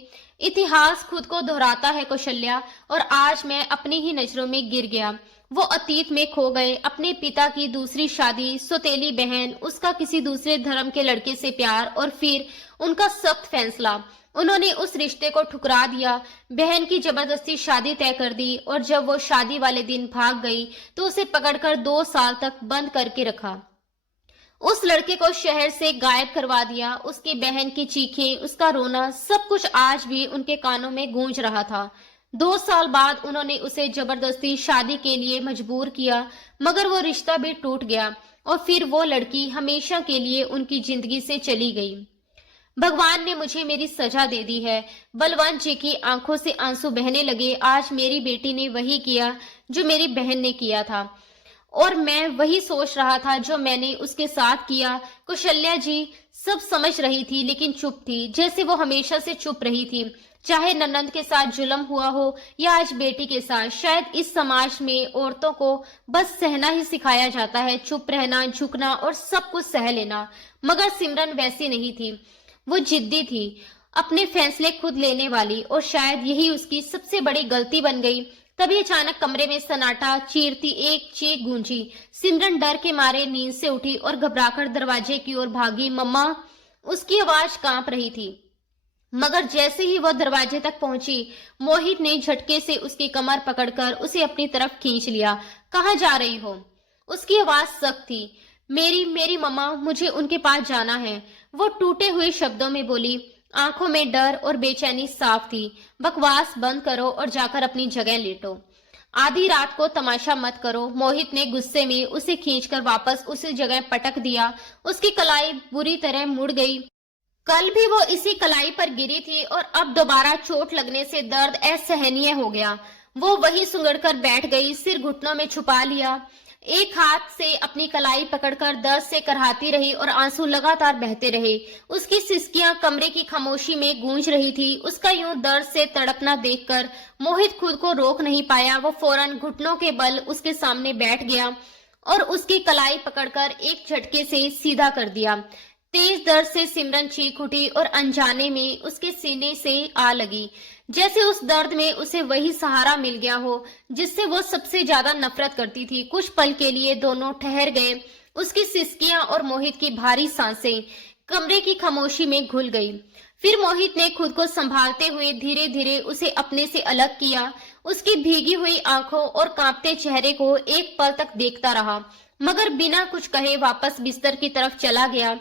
इतिहास खुद को दोहराता है कौशल्या, और आज मैं अपनी ही नजरों में गिर गया। वो अतीत में खो गए, अपने पिता की दूसरी शादी, सौतेली बहन, उसका किसी दूसरे धर्म के लड़के से प्यार, और फिर उनका सख्त फैसला। उन्होंने उस रिश्ते को ठुकरा दिया, बहन की जबरदस्ती शादी तय कर दी, और जब वो शादी वाले दिन भाग गई तो उसे पकड़कर 2 साल तक बंद करके रखा। उस लड़के को शहर से गायब करवा दिया। उसकी बहन की चीखें, उसका रोना, सब कुछ आज भी उनके कानों में गूंज रहा था। 2 साल बाद उन्होंने उसे जबरदस्ती शादी के लिए मजबूर किया, मगर वो रिश्ता भी टूट गया, और फिर वो लड़की हमेशा के लिए उनकी जिंदगी से चली गई। भगवान ने मुझे मेरी सजा दे दी है। बलवंत जी की आंखों से आंसू बहने लगे। आज मेरी बेटी ने वही किया जो मेरी बहन ने किया था, और मैं वही सोच रहा था जो मैंने उसके साथ किया। कौशल्या जी सब समझ रही थी, लेकिन चुप थी, जैसे वो हमेशा से चुप रही थी। चाहे ननंद के साथ जुल्म हुआ हो या आज बेटी के साथ। शायद इस समाज में औरतों को बस सहना ही सिखाया जाता है, चुप रहना, झुकना और सब कुछ सह लेना। मगर सिमरन वैसी नहीं थी। वो जिद्दी थी, अपने फैसले खुद लेने वाली, और शायद यही उसकी सबसे बड़ी गलती बन गई। तभी अचानक कमरे में सन्नाटा चीरती एक चीख गूंजी। सिमरन डर के मारे नींद से उठी और घबराकर दरवाजे की ओर भागी। मम्मा, उसकी आवाज कांप रही थी। मगर जैसे ही वह दरवाजे तक पहुंची, मोहित ने झटके से उसकी कमर पकड़कर उसे अपनी तरफ खींच लिया। कहाँ जा रही हो? उसकी आवाज सख्त थी। मेरी मम्मा, मुझे उनके पास जाना है, वो टूटे हुए शब्दों में बोली। आंखों में डर और बेचैनी साफ थी। बकवास बंद करो और जाकर अपनी जगह लेटो। आधी रात को तमाशा मत करो। मोहित ने गुस्से में उसे खींचकर वापस उसी जगह पटक दिया। उसकी कलाई बुरी तरह मुड़ गई। कल भी वो इसी कलाई पर गिरी थी, और अब दोबारा चोट लगने से दर्द असहनीय हो गया। वो वही सुंगड़कर बैठ गई, सिर घुटनों में छुपा लिया, एक हाथ से अपनी कलाई पकड़कर दर्द से करहाती रही, और आंसू लगातार बहते रहे। उसकी सिसकियां कमरे की खामोशी में गूंज रही थी। उसका यूं दर्द से तड़पना देखकर मोहित खुद को रोक नहीं पाया। वो फौरन घुटनों के बल उसके सामने बैठ गया और उसकी कलाई पकड़कर एक झटके से सीधा कर दिया। तेज दर्द से सिमरन चीख उठी और अनजाने में उसके सीने से आ लगी, जैसे उस दर्द में उसे वही सहारा मिल गया हो जिससे वो सबसे ज्यादा नफरत करती थी। कुछ पल के लिए दोनों ठहर गए। उसकी सिसकियां और मोहित की भारी सांसें कमरे की खामोशी में घुल गई। फिर मोहित ने खुद को संभालते हुए धीरे धीरे उसे अपने से अलग किया। उसकी भीगी हुई आंखों और कांपते चेहरे को एक पल तक देखता रहा, मगर बिना कुछ कहे वापस बिस्तर की तरफ चला गया।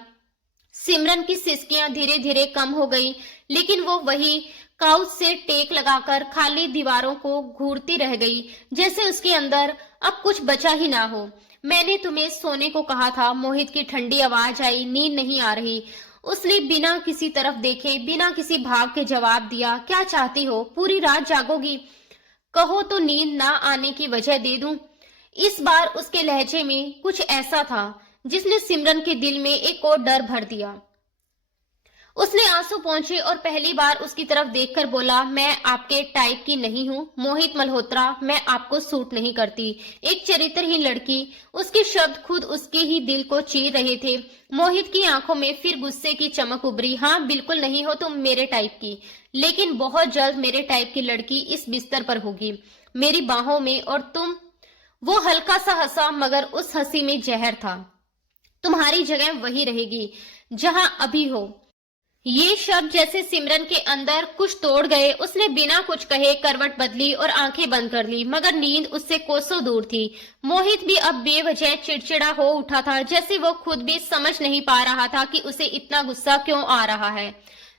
सिमरन की सिसकियां धीरे धीरे कम हो गई, लेकिन वो वही काउच से टेक लगाकर खाली दीवारों को घूरती रह गई, जैसे उसके अंदर अब कुछ बचा ही ना हो। मैंने तुम्हें सोने को कहा था। मोहित की ठंडी आवाज आई। नींद नहीं आ रही। उसने बिना किसी तरफ देखे, बिना किसी भाव के जवाब दिया। क्या चाहती हो? पूरी रात जागोगी? कहो तो नींद ना आने की वजह दे दूं। इस बार उसके लहजे में कुछ ऐसा था जिसने सिमरन के दिल में एक और डर भर दिया। उसने आंसू पोंछे और पहली बार उसकी तरफ देखकर बोला, मैं आपके टाइप की नहीं हूँ मोहित मल्होत्रा, मैं आपको सूट नहीं करती। एक चरित्रहीन लड़की। उसके शब्द खुद उसके ही दिल को चीर रहे थे। मोहित की आंखों में फिर गुस्से की चमक उभरी। हाँ, बिल्कुल नहीं हो तुम मेरे टाइप की, लेकिन बहुत जल्द मेरे टाइप की लड़की इस बिस्तर पर होगी, मेरी बाहों में, और तुम। वो हल्का सा हंसा, मगर उस हंसी में जहर था। तुम्हारी जगह वही रहेगी जहां अभी हो। ये शब्द जैसे सिमरन के अंदर कुछ तोड़ गए। उसने बिना कुछ कहे करवट बदली और आंखें बंद कर ली, मगर नींद उससे कोसों दूर थी। मोहित भी अब बेवजह चिड़चिड़ा हो उठा था, जैसे वो खुद भी समझ नहीं पा रहा था कि उसे इतना गुस्सा क्यों आ रहा है।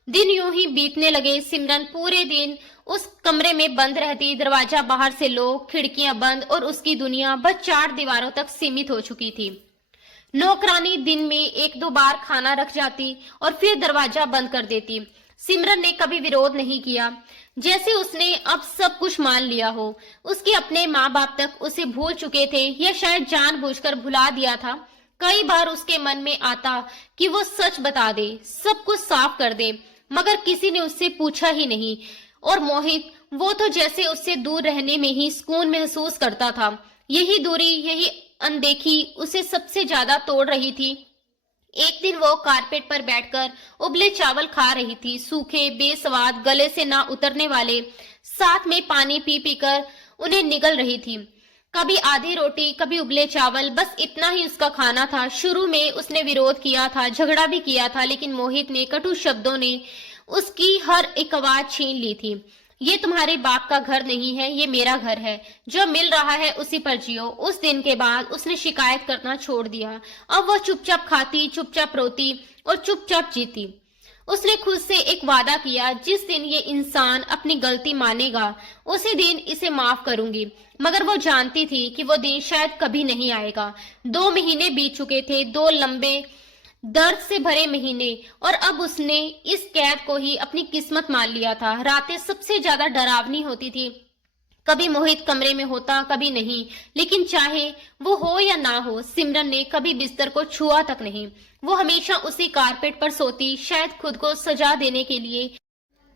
दिन यूं ही बीतने लगे। सिमरन पूरे दिन उस कमरे में बंद रहती। दरवाजा बाहर से लॉक, खिड़कियां बंद और उसकी दुनिया बस चार दीवारों तक सीमित हो चुकी थी। नौकरानी दिन में एक दो बार खाना रख जाती और फिर दरवाजा बंद कर देती। सिमरन ने कभी विरोध नहीं किया, जैसे उसने अब सब कुछ मान लिया हो। उसके अपने माँ बाप तक उसे भूल चुके थे, या शायद जानबूझकर भुला दिया था। कई बार उसके मन में आता कि वो सच बता दे, सब कुछ साफ कर दे, मगर किसी ने उससे पूछा ही नहीं। और मोहित, वो तो जैसे उससे दूर रहने में ही सुकून महसूस करता था। यही दूरी, यही अनदेखी उसे सबसे ज्यादा तोड़ रही थी। एक दिन वो कारपेट पर बैठकर उबले चावल खा रही थी, सूखे, बेस्वाद, गले से ना उतरने वाले। साथ में पानी पी पीकर उन्हें निगल रही थी। कभी आधी रोटी, कभी उबले चावल, बस इतना ही उसका खाना था। शुरू में उसने विरोध किया था, झगड़ा भी किया था, लेकिन मोहित ने कटु शब्दों ने उसकी हर एक आवाज छीन ली थी। ये तुम्हारे बाप का घर नहीं है, ये मेरा घर है। जो मिल रहा है उसी पर जियो। उस दिन के बाद उसने शिकायत करना छोड़ दिया। अब वह चुपचाप खाती, चुपचाप रोती और चुपचाप जीती। उसने खुद से एक वादा किया, जिस दिन ये इंसान अपनी गलती मानेगा उसी दिन इसे माफ करूंगी। मगर वो जानती थी कि वो दिन शायद कभी नहीं आएगा। 2 महीने बीत चुके थे, 2 लंबे दर्द से भरे महीने, और अब उसने इस कैद को ही अपनी किस्मत मान लिया था। रातें सबसे ज्यादा डरावनी होती थी। कभी मोहित कमरे में होता, कभी नहीं, लेकिन चाहे वो हो या ना हो, सिमरन ने कभी बिस्तर को छुआ तक नहीं। वो हमेशा उसी कारपेट पर सोती, शायद खुद को सजा देने के लिए,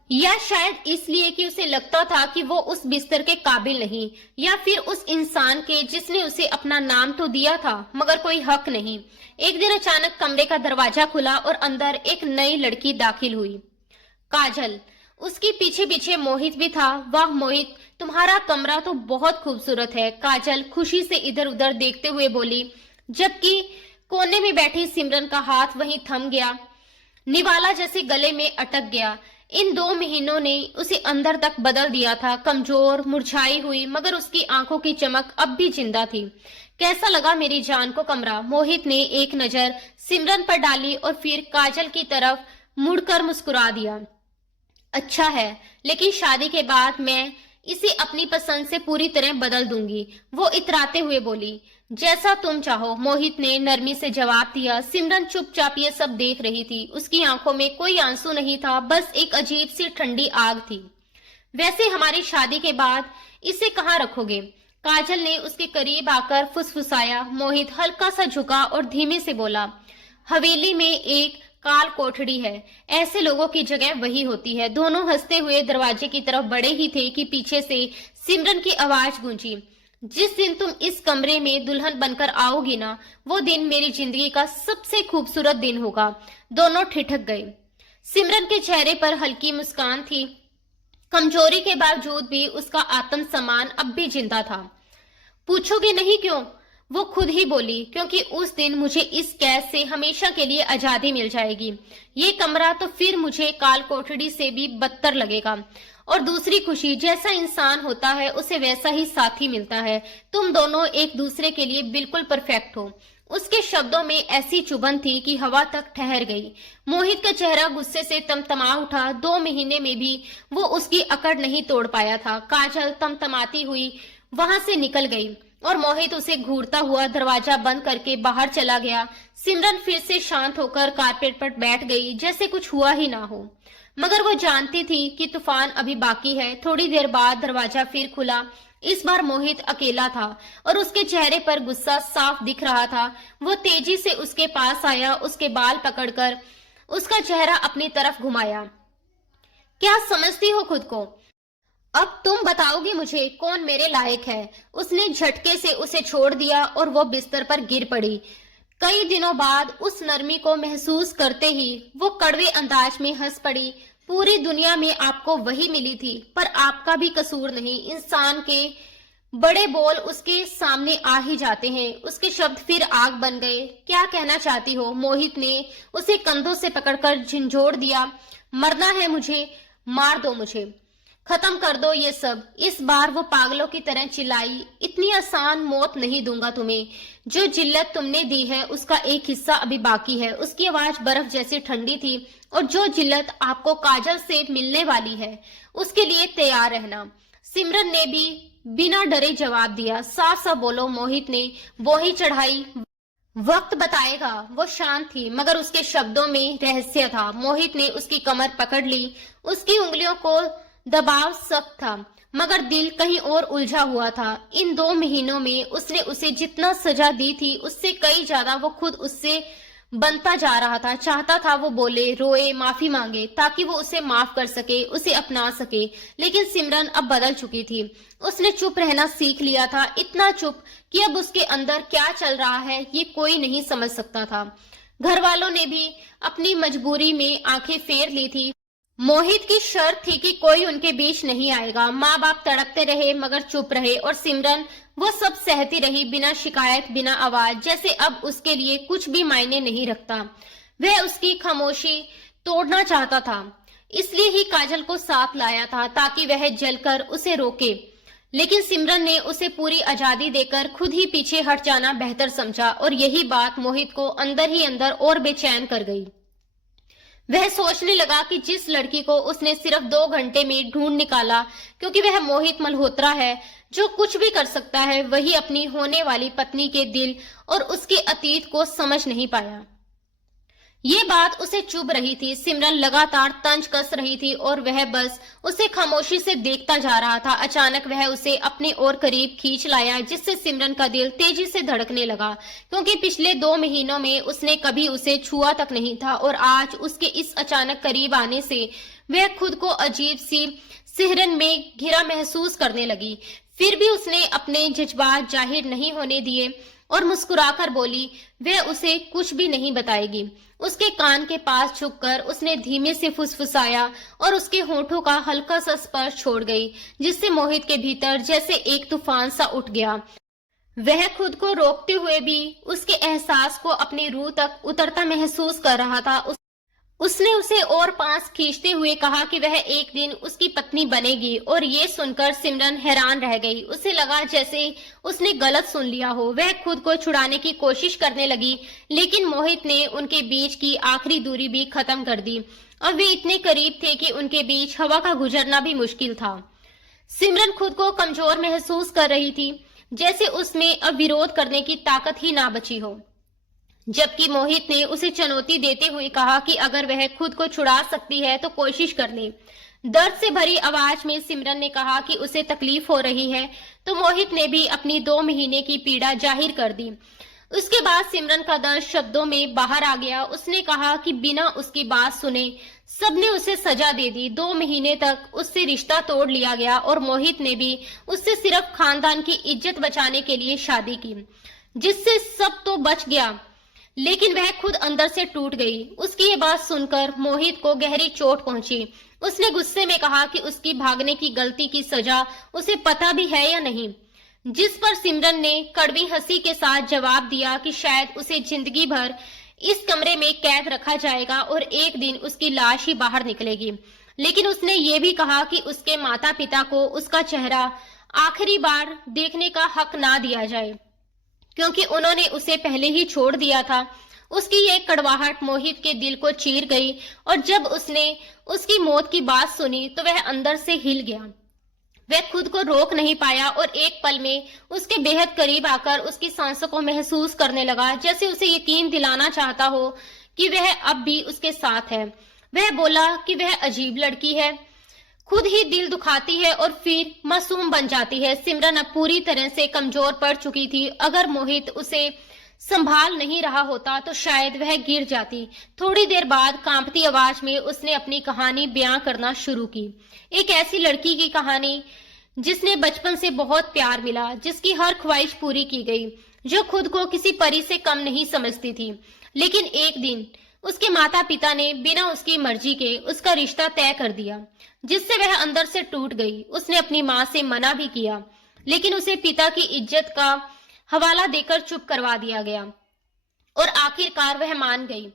या शायद इसलिए कि उसे लगता था कि वो उस बिस्तर के काबिल नहीं, या फिर उस इंसान के जिसने उसे अपना नाम तो दिया था मगर कोई हक नहीं। एक दिन अचानक कमरे का दरवाजा खुला और अंदर एक नई लड़की दाखिल हुई, काजल। उसकी पीछे पीछे मोहित भी था। वाह मोहित, तुम्हारा कमरा तो बहुत खूबसूरत है, काजल खुशी से इधर उधर देखते हुए बोली, जबकि कोने में बैठी सिमरन का हाथ वहीं थम गया, निवाला जैसे गले में अटक गया। इन 2 महीनों ने उसे अंदर तक बदल दिया था। कमजोर, मुरझाई हुई, मगर उसकी आंखों की चमक अब भी जिंदा थी। कैसा लगा मेरी जान को कमरा? मोहित ने एक नजर सिमरन पर डाली और फिर काजल की तरफ मुड़कर मुस्कुरा दिया। अच्छा है, लेकिन शादी के बाद मैं इसे अपनी पसंद से पूरी तरह बदल दूंगी, वो इतराते हुए बोली। जैसा तुम चाहो, मोहित ने नरमी से जवाब दिया। सिमरन चुपचाप ये सब देख रही थी। उसकी आंखों में कोई आंसू नहीं था, बस एक अजीब सी ठंडी आग थी। वैसे हमारी शादी के बाद इसे कहाँ रखोगे? काजल ने उसके करीब आकर फुसफुसाया। मोहित हल्का सा झुका और धीमे से बोला, हवेली में एक काल कोठड़ी है, ऐसे लोगों की जगह वही होती है। दोनों हंसते हुए दरवाजे की तरफ बढ़े ही थे कि पीछे से सिमरन की आवाज गूंजी, जिस दिन तुम इस कमरे में दुल्हन बनकर आओगी ना, वो दिन मेरी जिंदगी का सबसे खूबसूरत दिन होगा। दोनों ठिठक गए। सिमरन के चेहरे पर हल्की मुस्कान थी। कमजोरी के बावजूद भी उसका आत्मसम्मान अब भी जिंदा था। पूछोगे नहीं क्यों? वो खुद ही बोली, क्योंकि उस दिन मुझे इस कैद से हमेशा के लिए आजादी मिल जाएगी। ये कमरा तो फिर मुझे काल कोठड़ी से भी बदतर लगेगा। और दूसरी खुशी, जैसा इंसान होता है उसे वैसा ही साथी मिलता है। तुम दोनों एक दूसरे के लिए बिल्कुल परफेक्ट हो। उसके शब्दों में ऐसी चुभन थी कि हवा तक ठहर गई। मोहित का चेहरा गुस्से से तमतमा उठा। 2 महीने में भी वो उसकी अकड़ नहीं तोड़ पाया था। काजल तमतमाती हुई वहां से निकल गई और मोहित उसे घूरता हुआ दरवाजा बंद करके बाहर चला गया। सिमरन फिर से शांत होकर कारपेट पर बैठ गई, जैसे कुछ हुआ ही ना हो। मगर वो जानती थी कि तूफान अभी बाकी है। थोड़ी देर बाद दरवाजा फिर खुला। इस बार मोहित अकेला था और उसके चेहरे पर गुस्सा साफ दिख रहा था। वो तेजी से उसके पास आया, उसके बाल पकड़कर उसका चेहरा अपनी तरफ घुमाया। क्या समझती हो खुद को? अब तुम बताओगी मुझे कौन मेरे लायक है? उसने झटके से उसे छोड़ दिया और वो बिस्तर पर गिर पड़ी। कई दिनों बाद उस नरमी को महसूस करते ही वो कड़वे अंदाज में हंस पड़ी। पूरी दुनिया में आपको वही मिली थी, पर आपका भी कसूर नहीं। इंसान के बड़े बोल उसके सामने आ ही जाते हैं। उसके शब्द फिर आग बन गए। क्या कहना चाहती हो? मोहित ने उसे कंधों से पकड़कर झंझोड़ दिया। मरना है मुझे, मार दो मुझे, खत्म कर दो ये सब। इस बार वो पागलों की तरह चिल्लाई, इतनी आसान मौत नहीं दूंगा तुम्हें। जो जिल्लत तुमने दी है उसका एक हिस्सा अभी बाकी है। उसकी आवाज बर्फ जैसी ठंडी थी। और जो जिल्लत आपको काजल से मिलने वाली है उसके लिए तैयार रहना। सिमरन ने भी बिना डरे जवाब दिया। साफ साफ बोलो। मोहित ने वो ही चढ़ाई वक्त बताएगा। वो शांत थी मगर उसके शब्दों में रहस्य था। मोहित ने उसकी कमर पकड़ ली। उसकी उंगलियों को दबाव सख्त था मगर दिल कहीं और उलझा हुआ था। इन 2 महीनों में उसने उसे जितना सजा दी थी उससे कई ज्यादा वो खुद उससे बनता जा रहा था। चाहता था वो बोले, रोए, माफी मांगे ताकि वो उसे माफ कर सके, उसे अपना सके। लेकिन सिमरन अब बदल चुकी थी। उसने चुप रहना सीख लिया था, इतना चुप कि अब उसके अंदर क्या चल रहा है ये कोई नहीं समझ सकता था। घर वालों ने भी अपनी मजबूरी में आंखें फेर ली थी। मोहित की शर्त थी कि कोई उनके बीच नहीं आएगा। माँ बाप तड़पते रहे मगर चुप रहे और सिमरन वो सब सहती रही, बिना शिकायत, बिना आवाज, जैसे अब उसके लिए कुछ भी मायने नहीं रखता। वह उसकी खामोशी तोड़ना चाहता था, इसलिए ही काजल को साथ लाया था ताकि वह जलकर उसे रोके। लेकिन सिमरन ने उसे पूरी आजादी देकर खुद ही पीछे हट जाना बेहतर समझा और यही बात मोहित को अंदर ही अंदर और बेचैन कर गई। वह सोचने लगा कि जिस लड़की को उसने सिर्फ 2 घंटे में ढूंढ निकाला, क्योंकि वह मोहित मल्होत्रा है जो कुछ भी कर सकता है, वही अपनी होने वाली पत्नी के दिल और उसके अतीत को समझ नहीं पाया। ये बात उसे चुभ रही थी। सिमरन लगातार तंज कस रही थी और वह बस उसे खामोशी से देखता जा रहा था। अचानक वह उसे अपने और करीब खींच लाया, जिससे सिमरन का दिल तेजी से धड़कने लगा, क्योंकि पिछले 2 महीनों में उसने कभी उसे छुआ तक नहीं था और आज उसके इस अचानक करीब आने से वह खुद को अजीब सी सिहरन में घिरा महसूस करने लगी। फिर भी उसने अपने जज्बात जाहिर नहीं होने दिए और मुस्कुराकर बोली, वह उसे कुछ भी नहीं बताएगी। उसके कान के पास झुककर उसने धीमे से फुसफुसाया और उसके होठों का हल्का सा स्पर्श छोड़ गई, जिससे मोहित के भीतर जैसे एक तूफान सा उठ गया। वह खुद को रोकते हुए भी उसके एहसास को अपनी रूह तक उतरता महसूस कर रहा था। उसने उसे और पास खींचते हुए कहा कि वह एक दिन उसकी पत्नी बनेगी और ये सुनकर सिमरन हैरान रह गई। उसे लगा जैसे उसने गलत सुन लिया हो। वह खुद को छुड़ाने की कोशिश करने लगी, लेकिन मोहित ने उनके बीच की आखिरी दूरी भी खत्म कर दी। अब वे इतने करीब थे कि उनके बीच हवा का गुजरना भी मुश्किल था। सिमरन खुद को कमजोर महसूस कर रही थी, जैसे उसमें अब विरोध करने की ताकत ही ना बची हो। जबकि मोहित ने उसे चुनौती देते हुए कहा कि अगर वह खुद को छुड़ा सकती है तो कोशिश कर ले। दर्द से भरी आवाज में सिमरन ने कहा कि उसे तकलीफ हो रही है, तो मोहित ने भी अपनी 2 महीने की पीड़ा जाहिर कर दी। उसके बाद सिमरन का दर्द शब्दों में बाहर आ गया। उसने कहा कि बिना उसकी बात सुने सबने उसे सजा दे दी। 2 महीने तक उससे रिश्ता तोड़ लिया गया और मोहित ने भी उससे सिर्फ खानदान की इज्जत बचाने के लिए शादी की, जिससे सब तो बच गया, लेकिन वह खुद अंदर से टूट गई। उसकी ये बात सुनकर मोहित को गहरी चोट पहुंची। उसने गुस्से में कहा कि उसकी भागने की गलती की सजा उसे पता भी है या नहीं, जिस पर सिमरन ने कड़वी हंसी के साथ जवाब दिया कि शायद उसे जिंदगी भर इस कमरे में कैद रखा जाएगा और एक दिन उसकी लाश ही बाहर निकलेगी। लेकिन उसने ये भी कहा कि उसके माता पिता को उसका चेहरा आखिरी बार देखने का हक ना दिया जाए, क्योंकि उन्होंने उसे पहले ही छोड़ दिया था। उसकी ये कड़वाहट मोहित के दिल को चीर गई और जब उसने उसकी मौत की बात सुनी तो वह अंदर से हिल गया। वह खुद को रोक नहीं पाया और एक पल में उसके बेहद करीब आकर उसकी सांसों को महसूस करने लगा, जैसे उसे यकीन दिलाना चाहता हो कि वह अब भी उसके साथ है। वह बोला कि वह अजीब लड़की है, खुद ही दिल दुखाती है और फिर मासूम बन जाती है। सिमरन अब पूरी तरह से कमजोर पड़ चुकी थी। अगर मोहित उसे संभाल नहीं रहा होता तो शायद वह गिर जाती। थोड़ी देर बाद कांपती आवाज में उसने अपनी कहानी बयां करना शुरू की। एक ऐसी लड़की की कहानी जिसने बचपन से बहुत प्यार मिला, जिसकी हर ख्वाहिश पूरी की गई, जो खुद को किसी परी से कम नहीं समझती थी। लेकिन एक दिन उसके माता पिता ने बिना उसकी मर्जी के उसका रिश्ता तय कर दिया, जिससे वह अंदर से टूट गई। उसने अपनी माँ से मना भी किया, लेकिन उसे पिता की इज्जत का हवाला देकर चुप करवा दिया गया और आखिरकार वह मान गई,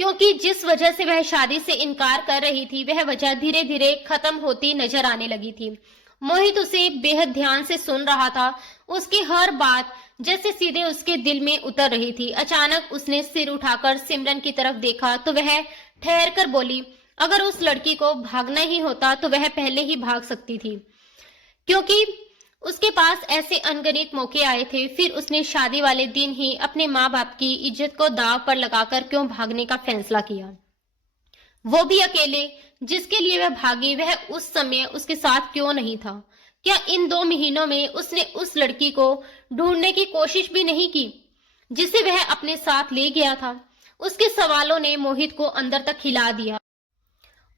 क्योंकि जिस वजह से वह शादी से इनकार कर रही थी वह वजह धीरे धीरे खत्म होती नजर आने लगी थी। मोहित उसे बेहद ध्यान से सुन रहा था, उसकी हर बात जैसे सीधे उसके दिल में उतर रही थी। अचानक उसने सिर उठाकर सिमरन की तरफ देखा तो वह ठहर कर बोली, अगर उस लड़की को भागना ही होता तो वह पहले ही भाग सकती थी, क्योंकि उसके पास ऐसे अनगिनत मौके आए थे। फिर उसने शादी वाले दिन ही अपने माँ बाप की इज्जत को दांव पर लगाकर क्यों भागने का फैसला किया, वो भी अकेले। जिसके लिए वह भागी वह उस समय उसके साथ क्यों नहीं था? क्या इन 2 महीनों में उसने उस लड़की को ढूंढने की कोशिश भी नहीं की जिसे वह अपने साथ ले गया था? उसके सवालों ने मोहित को अंदर तक हिला दिया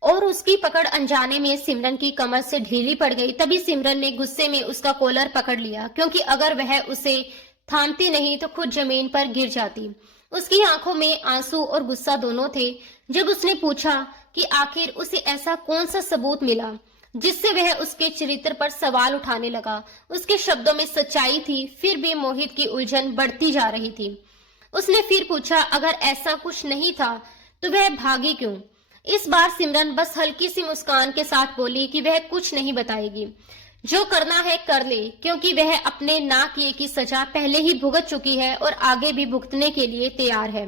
और उसकी पकड़ अनजाने में सिमरन की कमर से ढीली पड़ गई। तभी सिमरन ने गुस्से में उसका कॉलर पकड़ लिया, क्योंकि अगर वह उसे थामती नहीं तो खुद जमीन पर गिर जाती। उसकी आंखों में आंसू और गुस्सा दोनों थे। जब उसने पूछा कि आखिर उसे ऐसा कौन सा सबूत मिला जिससे वह उसके चरित्र पर सवाल उठाने लगा, उसके शब्दों में सच्चाई थी, फिर भी मोहित की उलझन बढ़ती जा रही थी। उसने फिर पूछा, अगर ऐसा कुछ नहीं था तो वह भागी क्यों? इस बार सिमरन बस हल्की सी मुस्कान के साथ बोली कि वह कुछ नहीं बताएगी, जो करना है कर ले, क्योंकि वह अपने ना किए की सजा पहले ही भुगत चुकी है और आगे भी भुगतने के लिए तैयार है।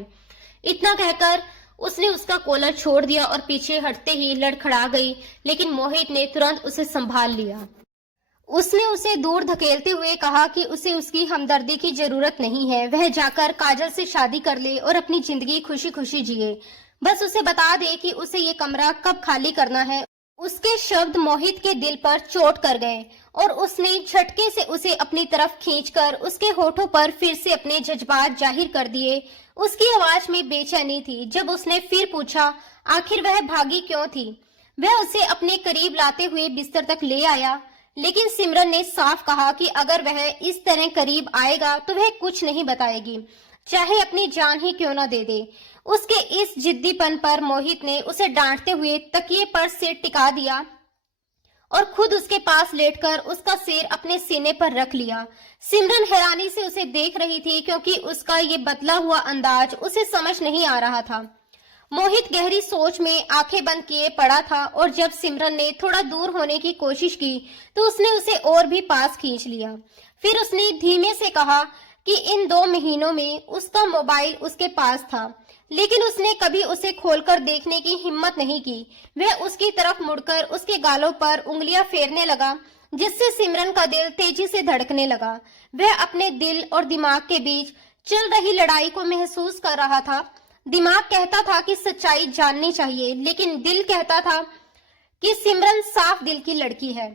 इतना कहकर उसने उसका कॉलर छोड़ दिया और पीछे हटते ही लड़खड़ा गई, लेकिन मोहित ने तुरंत उसे संभाल लिया। उसने उसे दूर धकेलते हुए कहा कि उसे उसकी हमदर्दी की जरूरत नहीं है, वह जाकर काजल से शादी कर ले और अपनी जिंदगी खुशी खुशी जिए। बस उसे बता दे कि उसे ये कमरा कब खाली करना है। उसके शब्द मोहित के दिल पर चोट कर गए और उसने झटके से उसे अपनी तरफ खींचकर उसके होठों पर फिर से अपने जज्बात जाहिर कर दिए। उसकी आवाज में बेचैनी थी। जब उसने फिर पूछा आखिर वह भागी क्यों थी, वह उसे अपने करीब लाते हुए बिस्तर तक ले आया, लेकिन सिमरन ने साफ कहा कि अगर वह इस तरह करीब आएगा तो वह कुछ नहीं बताएगी, चाहे अपनी जान ही क्यों न दे दे। उसके इस जिद्दीपन पर मोहित ने उसे डांटते हुए तकिए पर सिर टिका दिया और खुद उसके पास लेटकर उसका सिर अपने सीने पर रख लिया। सिमरन हैरानी से उसे देख रही थी, क्योंकि उसका ये बदला हुआ अंदाज उसे समझ नहीं आ रहा था। मोहित गहरी सोच में आंखें बंद किए पड़ा था और जब सिमरन ने थोड़ा दूर होने की कोशिश की तो उसने उसे और भी पास खींच लिया। फिर उसने धीमे से कहा कि इन 2 महीनों में उसका मोबाइल उसके पास था, लेकिन उसने कभी उसे खोलकर देखने की हिम्मत नहीं की। वह उसकी तरफ मुड़कर उसके गालों पर उंगलियां फेरने लगा, जिससे सिमरन का दिल तेजी से धड़कने लगा। वह अपने दिल और दिमाग के बीच चल रही लड़ाई को महसूस कर रहा था। दिमाग कहता था कि सच्चाई जाननी चाहिए, लेकिन दिल कहता था कि सिमरन साफ दिल की लड़की है।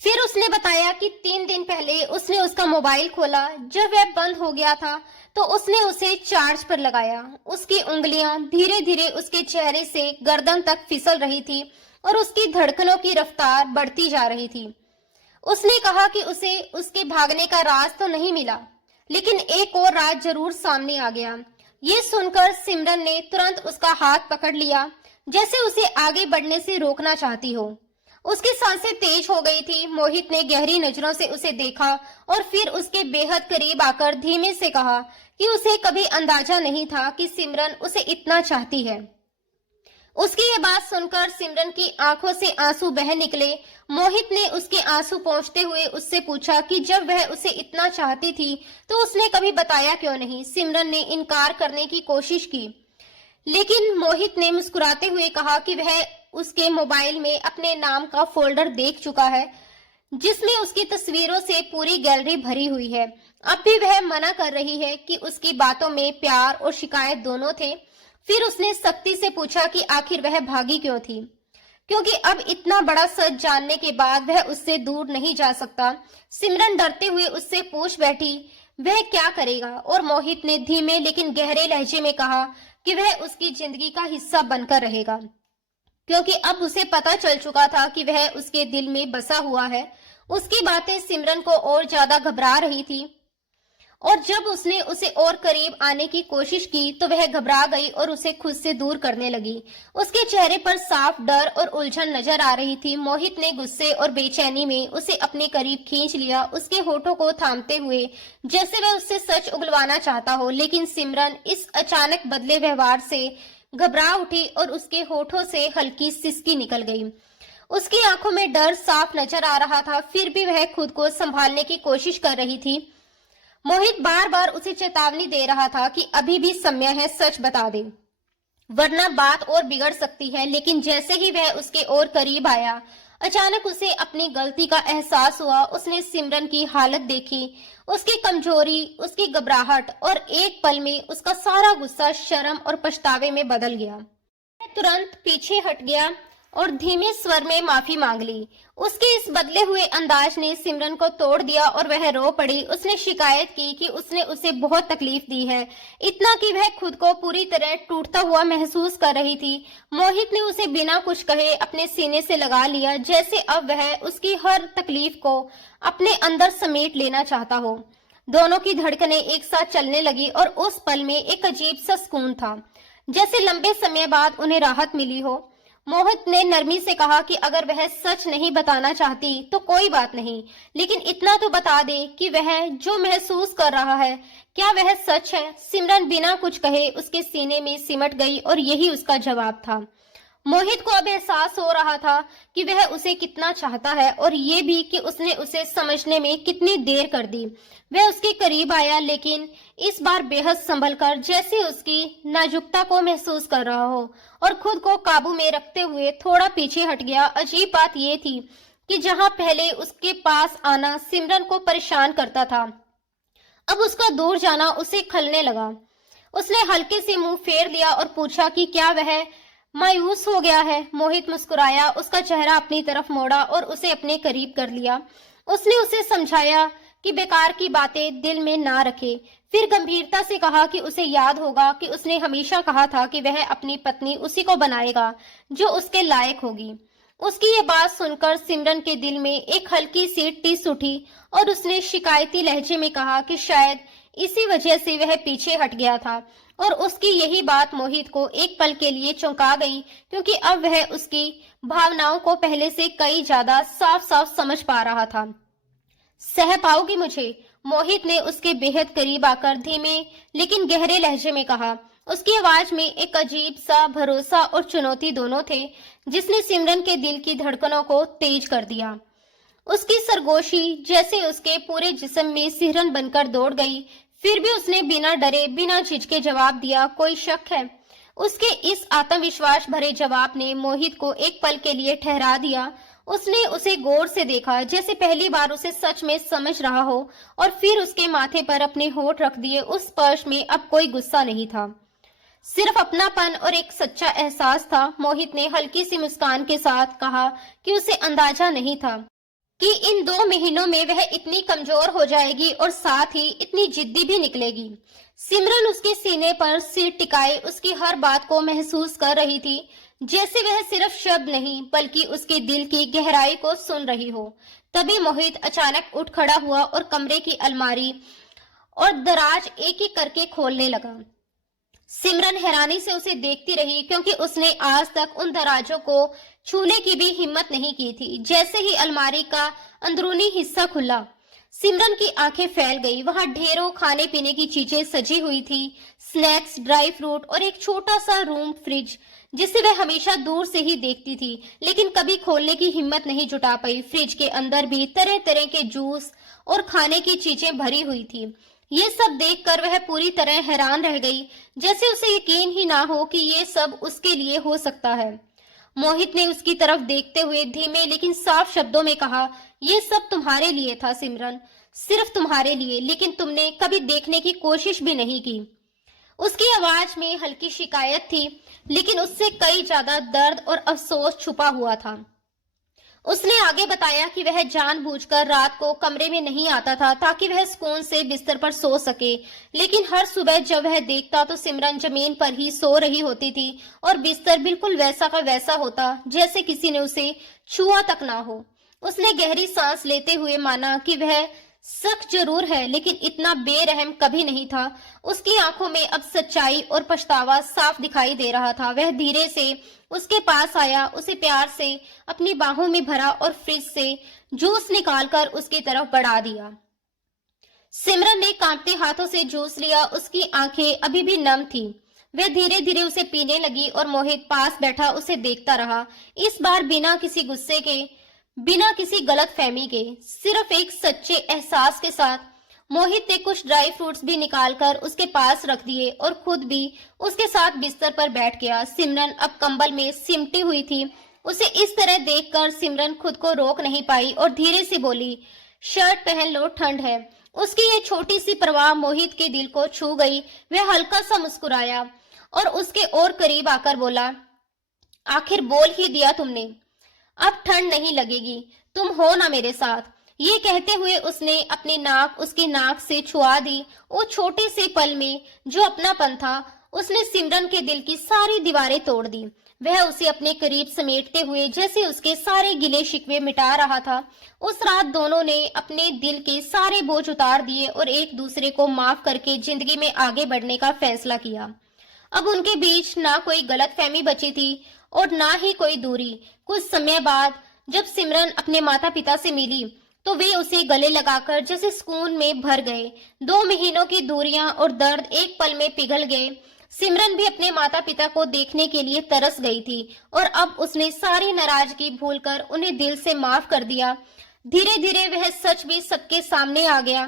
फिर उसने बताया कि 3 दिन पहले उसने उसका मोबाइल खोला। जब वह बंद हो गया था तो उसने उसे चार्ज पर लगाया। उसकी उंगलियां धीरे धीरे उसके चेहरे से गर्दन तक फिसल रही थी और उसकी धड़कनों की रफ्तार बढ़ती जा रही थी। उसने कहा कि उसे उसके भागने का राज तो नहीं मिला, लेकिन एक और राज जरूर सामने आ गया। ये सुनकर सिमरन ने तुरंत उसका हाथ पकड़ लिया, जैसे उसे आगे बढ़ने से रोकना चाहती हो। उसकी सांसें तेज हो गई थी। मोहित ने गहरी नजरों से उसे देखा और फिर उसके बेहद करीब आकर धीमे से कहा कि उसे कभी अंदाजा नहीं था कि सिमरन उसे इतना चाहती है। उसकी ये बात सुनकर सिमरन की आंखों से आंसू बह निकले। मोहित ने उसके आंसू पोंछते हुए उससे पूछा कि जब वह उसे इतना चाहती थी तो उसने कभी बताया क्यों नहीं। सिमरन ने इनकार करने की कोशिश की, लेकिन मोहित ने मुस्कुराते हुए कहा कि वह उसके मोबाइल में अपने नाम का फोल्डर देख चुका है, जिसमें उसकी तस्वीरों से पूरी गैलरी भरी हुई है। अब भी वह मना कर रही है कि उसकी बातों में प्यार और शिकायत दोनों थे। फिर उसने सख्ती से पूछा कि आखिर वह भागी क्यों थी, क्योंकि अब इतना बड़ा सच जानने के बाद वह उससे दूर नहीं जा सकता। सिमरन डरते हुए उससे पूछ बैठी वह क्या करेगा, और मोहित ने धीमे लेकिन गहरे लहजे में कहा कि वह उसकी जिंदगी का हिस्सा बनकर रहेगा, क्योंकि अब उसे पता चल चुका था कि वह उसके दिल में बसा हुआ है। उसकी बातें सिमरन को और ज्यादा घबरा रही थी। और जब उसने उसे और करीब आने की कोशिश की तो वह घबरा गई और उसे खुद से दूर करने लगी। उसके चेहरे पर साफ डर और उलझन नजर आ रही थी। मोहित ने गुस्से और बेचैनी में उसे अपने करीब खींच लिया, उसके होठों को थामते हुए, जैसे वह उससे सच उगलवाना चाहता हो। लेकिन सिमरन इस अचानक बदले व्यवहार से घबरा उठी और उसके होठों से हल्की सिसकी निकल गई। उसकी आंखों में डर साफ नजर आ रहा था, फिर भी वह खुद को संभालने की कोशिश कर रही थी। मोहित बार बार उसे चेतावनी दे रहा था कि अभी भी समय है, सच बता दे, वरना बात और बिगड़ सकती है। लेकिन जैसे ही वह उसके और करीब आया, अचानक उसे अपनी गलती का एहसास हुआ। उसने सिमरन की हालत देखी, उसकी कमजोरी, उसकी घबराहट, और एक पल में उसका सारा गुस्सा शर्म और पछतावे में बदल गया। वह तुरंत पीछे हट गया और धीमे स्वर में माफी मांग ली। उसके इस बदले हुए अंदाज ने सिमरन को तोड़ दिया और वह रो पड़ी। उसने शिकायत की कि उसने उसे बहुत तकलीफ दी है, इतना कि वह खुद को पूरी तरह टूटता हुआ महसूस कर रही थी। मोहित ने उसे बिना कुछ कहे अपने सीने से लगा लिया, जैसे अब वह उसकी हर तकलीफ को अपने अंदर समेट लेना चाहता हो। दोनों की धड़कनें एक साथ चलने लगी और उस पल में एक अजीब सा सुकून था, जैसे लंबे समय बाद उन्हें राहत मिली हो। मोहित ने नरमी से कहा कि अगर वह सच नहीं बताना चाहती तो कोई बात नहीं, लेकिन इतना तो बता दे कि वह जो महसूस कर रहा है, क्या वह सच है। सिमरन बिना कुछ कहे उसके सीने में सिमट गई और यही उसका जवाब था। मोहित को अब एहसास हो रहा था कि वह उसे कितना चाहता है और ये भी कि उसने उसे समझने में कितनी देर कर दी। वह उसके करीब आया, लेकिन इस बार बेहद संभल कर, जैसे उसकी नाजुकता को महसूस कर रहा हो, और खुद को काबू में रखते हुए थोड़ा पीछे हट गया। अजीब बात यह थी कि जहां पहले उसके पास आना सिमरन को परेशान करता था, अब उसका दूर जाना उसे खलने लगा। उसने हल्के से मुंह फेर लिया और पूछा कि क्या वह मायूस हो गया है। मोहित मुस्कुराया, उसका चेहरा अपनी तरफ मोड़ा और उसे अपने करीब कर लिया। उसने उसे समझाया कि बेकार की बातें दिल में ना रखे, फिर गंभीरता से कहा कि उसे याद होगा कि उसने हमेशा कहा था कि वह अपनी पत्नी उसी को बनाएगा जो उसके लायक होगी। उसकी ये बात सुनकर सिमरन के दिल में एक हल्की सी टिस उठी और उसने शिकायती लहजे में कहा कि शायद इसी वजह से वह पीछे हट गया था। और उसकी यही बात मोहित को एक पल के लिए चौंका गई, क्योंकि अब वह उसकी भावनाओं को पहले से कई ज्यादा साफ साफ समझ पा रहा था। सह पाओगी मुझे? मोहित ने उसके बेहद करीब आकर धीमे लेकिन गहरे लहजे में कहा। उसकी आवाज में एक अजीब सा भरोसा और चुनौती दोनों थे, जिसने सिमरन के दिल की धड़कनों को तेज कर दिया। उसकी सरगोशी जैसे उसके पूरे जिस्म में सिहरन बनकर दौड़ गई। फिर भी उसने बिना डरे बिना झिझके जवाब दिया, कोई शक है? उसके इस आत्मविश्वास भरे जवाब ने मोहित को एक पल के लिए ठहरा दिया। उसने उसे गौर से देखा, जैसे पहली बार उसे सच में समझ रहा हो, और फिर उसके माथे पर अपने होठ रख दिए। उस स्पर्श में अब कोई गुस्सा नहीं था, सिर्फ अपनापन और एक सच्चा एहसास था। मोहित ने हल्की सी मुस्कान के साथ कहा कि उसे अंदाजा नहीं था कि इन 2 महीनों में वह इतनी कमजोर हो जाएगी और साथ ही इतनी जिद्दी भी निकलेगी। सिमरन उसके सीने पर सिर टिकाए उसकी हर बात को महसूस कर रही थी, जैसे वह सिर्फ शब्द नहीं बल्कि उसके दिल की गहराई को सुन रही हो। तभी मोहित अचानक उठ खड़ा हुआ और कमरे की अलमारी और दराज एक एक करके खोलने लगा। सिमरन हैरानी से उसे देखती रही, क्योंकि उसने आज तक उन दराजों को छूने की भी हिम्मत नहीं की थी। जैसे ही अलमारी का अंदरूनी हिस्सा खुला, सिमरन की आंखें फैल गई। वहां ढेरों खाने पीने की चीजें सजी हुई थी, स्नैक्स, ड्राई फ्रूट और एक छोटा सा रूम फ्रिज, जिसे वह हमेशा दूर से ही देखती थी लेकिन कभी खोलने की हिम्मत नहीं जुटा पाई। फ्रिज के अंदर भी तरह तरह के जूस और खाने की चीजें भरी हुई थी। ये सब देखकर वह पूरी तरह हैरान रह गई, जैसे उसे यकीन ही ना हो कि ये सब उसके लिए हो सकता है। मोहित ने उसकी तरफ देखते हुए धीमे लेकिन साफ शब्दों में कहा, ये सब तुम्हारे लिए था सिमरन, सिर्फ तुम्हारे लिए, लेकिन तुमने कभी देखने की कोशिश भी नहीं की। उसकी आवाज में हल्की शिकायत थी, लेकिन उससे कई ज्यादा दर्द और अफसोस छुपा हुआ था। उसने आगे बताया कि वह जानबूझकर रात को कमरे में नहीं आता था ताकि वह सुकून से बिस्तर पर सो सके, लेकिन हर सुबह जब वह देखता तो सिमरन जमीन पर ही सो रही होती थी और बिस्तर बिल्कुल वैसा का वैसा होता जैसे किसी ने उसे छुआ तक ना हो। उसने गहरी सांस लेते हुए माना कि वह सख्त जरूर है लेकिन इतना बेरहम कभी नहीं था। उसकी आंखों में अब सच्चाई और पछतावा साफ दिखाई दे रहा था। वह धीरे से उसके पास आया, उसे प्यार से अपनी बाहों में भरा और फ्रिज से जूस निकालकर उसकी तरफ बढ़ा दिया। सिमरन ने कांपते हाथों से जूस लिया। उसकी आंखें अभी भी नम थीं। वह धीरे धीरे उसे पीने लगी और मोहित पास बैठा उसे देखता रहा। इस बार बिना किसी गुस्से के, बिना किसी गलतफहमी के, सिर्फ एक सच्चे एहसास के साथ। मोहित ने कुछ ड्राई फ्रूट्स भी निकालकर उसके पास रख दिए और खुद भी उसके साथ बिस्तर पर बैठ गया। सिमरन अब कंबल में सिमटी हुई थी। उसे इस तरह देखकर सिमरन खुद को रोक नहीं पाई और धीरे से बोली, शर्ट पहन लो, ठंड है। उसकी ये छोटी सी परवाह मोहित के दिल को छू गई। वह हल्का सा मुस्कुराया और उसके और करीब आकर बोला, आखिर बोल ही दिया तुमने, अब ठंड नहीं लगेगी, तुम हो ना मेरे साथ। ये कहते हुए उसने अपनी नाक उसकी नाक से छुआ दी। वो छोटे से पल में जो अपनापन था, उसने सिमरन के दिल की सारी दीवारें तोड़ दी। वह उसे अपने करीब समेटते हुए जैसे उसके सारे गिले शिकवे मिटा रहा था। उस रात दोनों ने अपने दिल के सारे बोझ उतार दिए और एक दूसरे को माफ करके जिंदगी में आगे बढ़ने का फैसला किया। अब उनके बीच ना कोई गलतफहमी बची थी और ना ही कोई दूरी। कुछ समय बाद जब सिमरन अपने माता पिता से मिली तो वे उसे गले लगाकर जैसे सुकून में भर गए। 2 महीनों की दूरियां और दर्द एक पल में पिघल गए। सिमरन भी अपने माता पिता को देखने के लिए तरस गई थी और अब उसने सारी नाराजगी भूलकर उन्हें दिल से माफ कर दिया। धीरे धीरे वह सच भी सबके सामने आ गया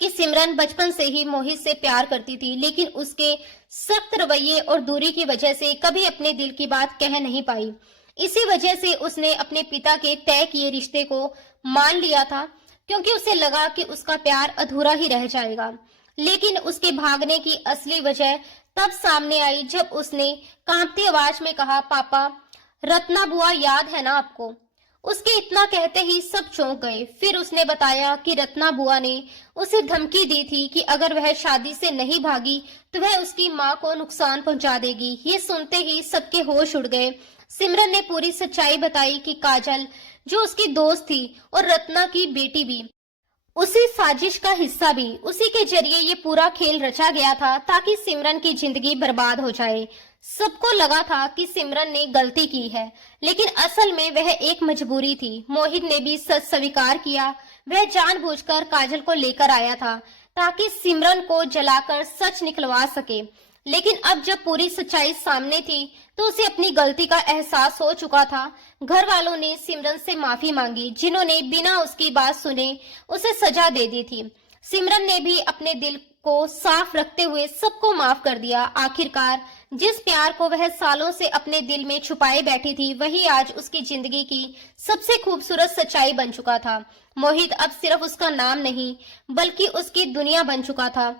कि सिमरन बचपन से ही मोहित से प्यार करती थी, लेकिन उसके सख्त रवैये और दूरी की वजह से कभी अपने दिल की बात कह नहीं पाई। इसी वजह से उसने अपने पिता के तय किए रिश्ते को मान लिया था, क्योंकि उसे लगा कि उसका प्यार अधूरा ही रह जाएगा। लेकिन उसके भागने की असली वजह तब सामने आई जब उसने कांपती आवाज में कहा, पापा, रत्ना बुआ याद है ना आपको? उसके इतना कहते ही सब चौंक गए। फिर उसने बताया कि रत्ना बुआ ने उसे धमकी दी थी कि अगर वह शादी से नहीं भागी तो वह उसकी माँ को नुकसान पहुंचा देगी। ये सुनते ही सबके होश उड़ गए। सिमरन ने पूरी सच्चाई बताई कि काजल, जो उसकी दोस्त थी और रत्ना की बेटी भी, उसी साजिश का हिस्सा भी, उसी के जरिए ये पूरा खेल रचा गया था ताकि सिमरन की जिंदगी बर्बाद हो जाए। सबको लगा था कि सिमरन ने गलती की है, लेकिन असल में वह एक मजबूरी थी। मोहित ने भी सच स्वीकार किया। वह जानबूझकर काजल को लेकर आया था ताकि सिमरन को जलाकर सच निकलवा सके। लेकिन अब जब पूरी सच्चाई सामने थी तो उसे अपनी गलती का एहसास हो चुका था। घर वालों ने सिमरन से माफी मांगी, जिन्होंने बिना उसकी बात सुने उसे सजा दे दी थी। सिमरन ने भी अपने दिल को साफ रखते हुए सबको माफ कर दिया। आखिरकार जिस प्यार को वह सालों से अपने दिल में छुपाए बैठी थी, वही आज उसकी जिंदगी की सबसे खूबसूरत सच्चाई बन चुका था। मोहित अब सिर्फ उसका नाम नहीं बल्कि उसकी दुनिया बन चुका था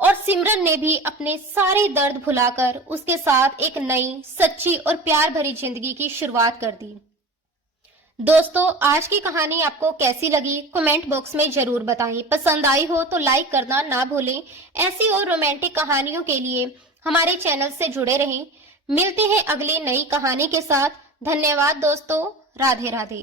और सिमरन ने भी अपने सारे दर्द भुलाकर उसके साथ एक नई, सच्ची और प्यार भरी जिंदगी की शुरुआत कर दी। दोस्तों, आज की कहानी आपको कैसी लगी कमेंट बॉक्स में जरूर बताएं। पसंद आई हो तो लाइक करना ना भूलें। ऐसी और रोमांटिक कहानियों के लिए हमारे चैनल से जुड़े रहें। मिलते हैं अगली नई कहानी के साथ। धन्यवाद दोस्तों। राधे राधे।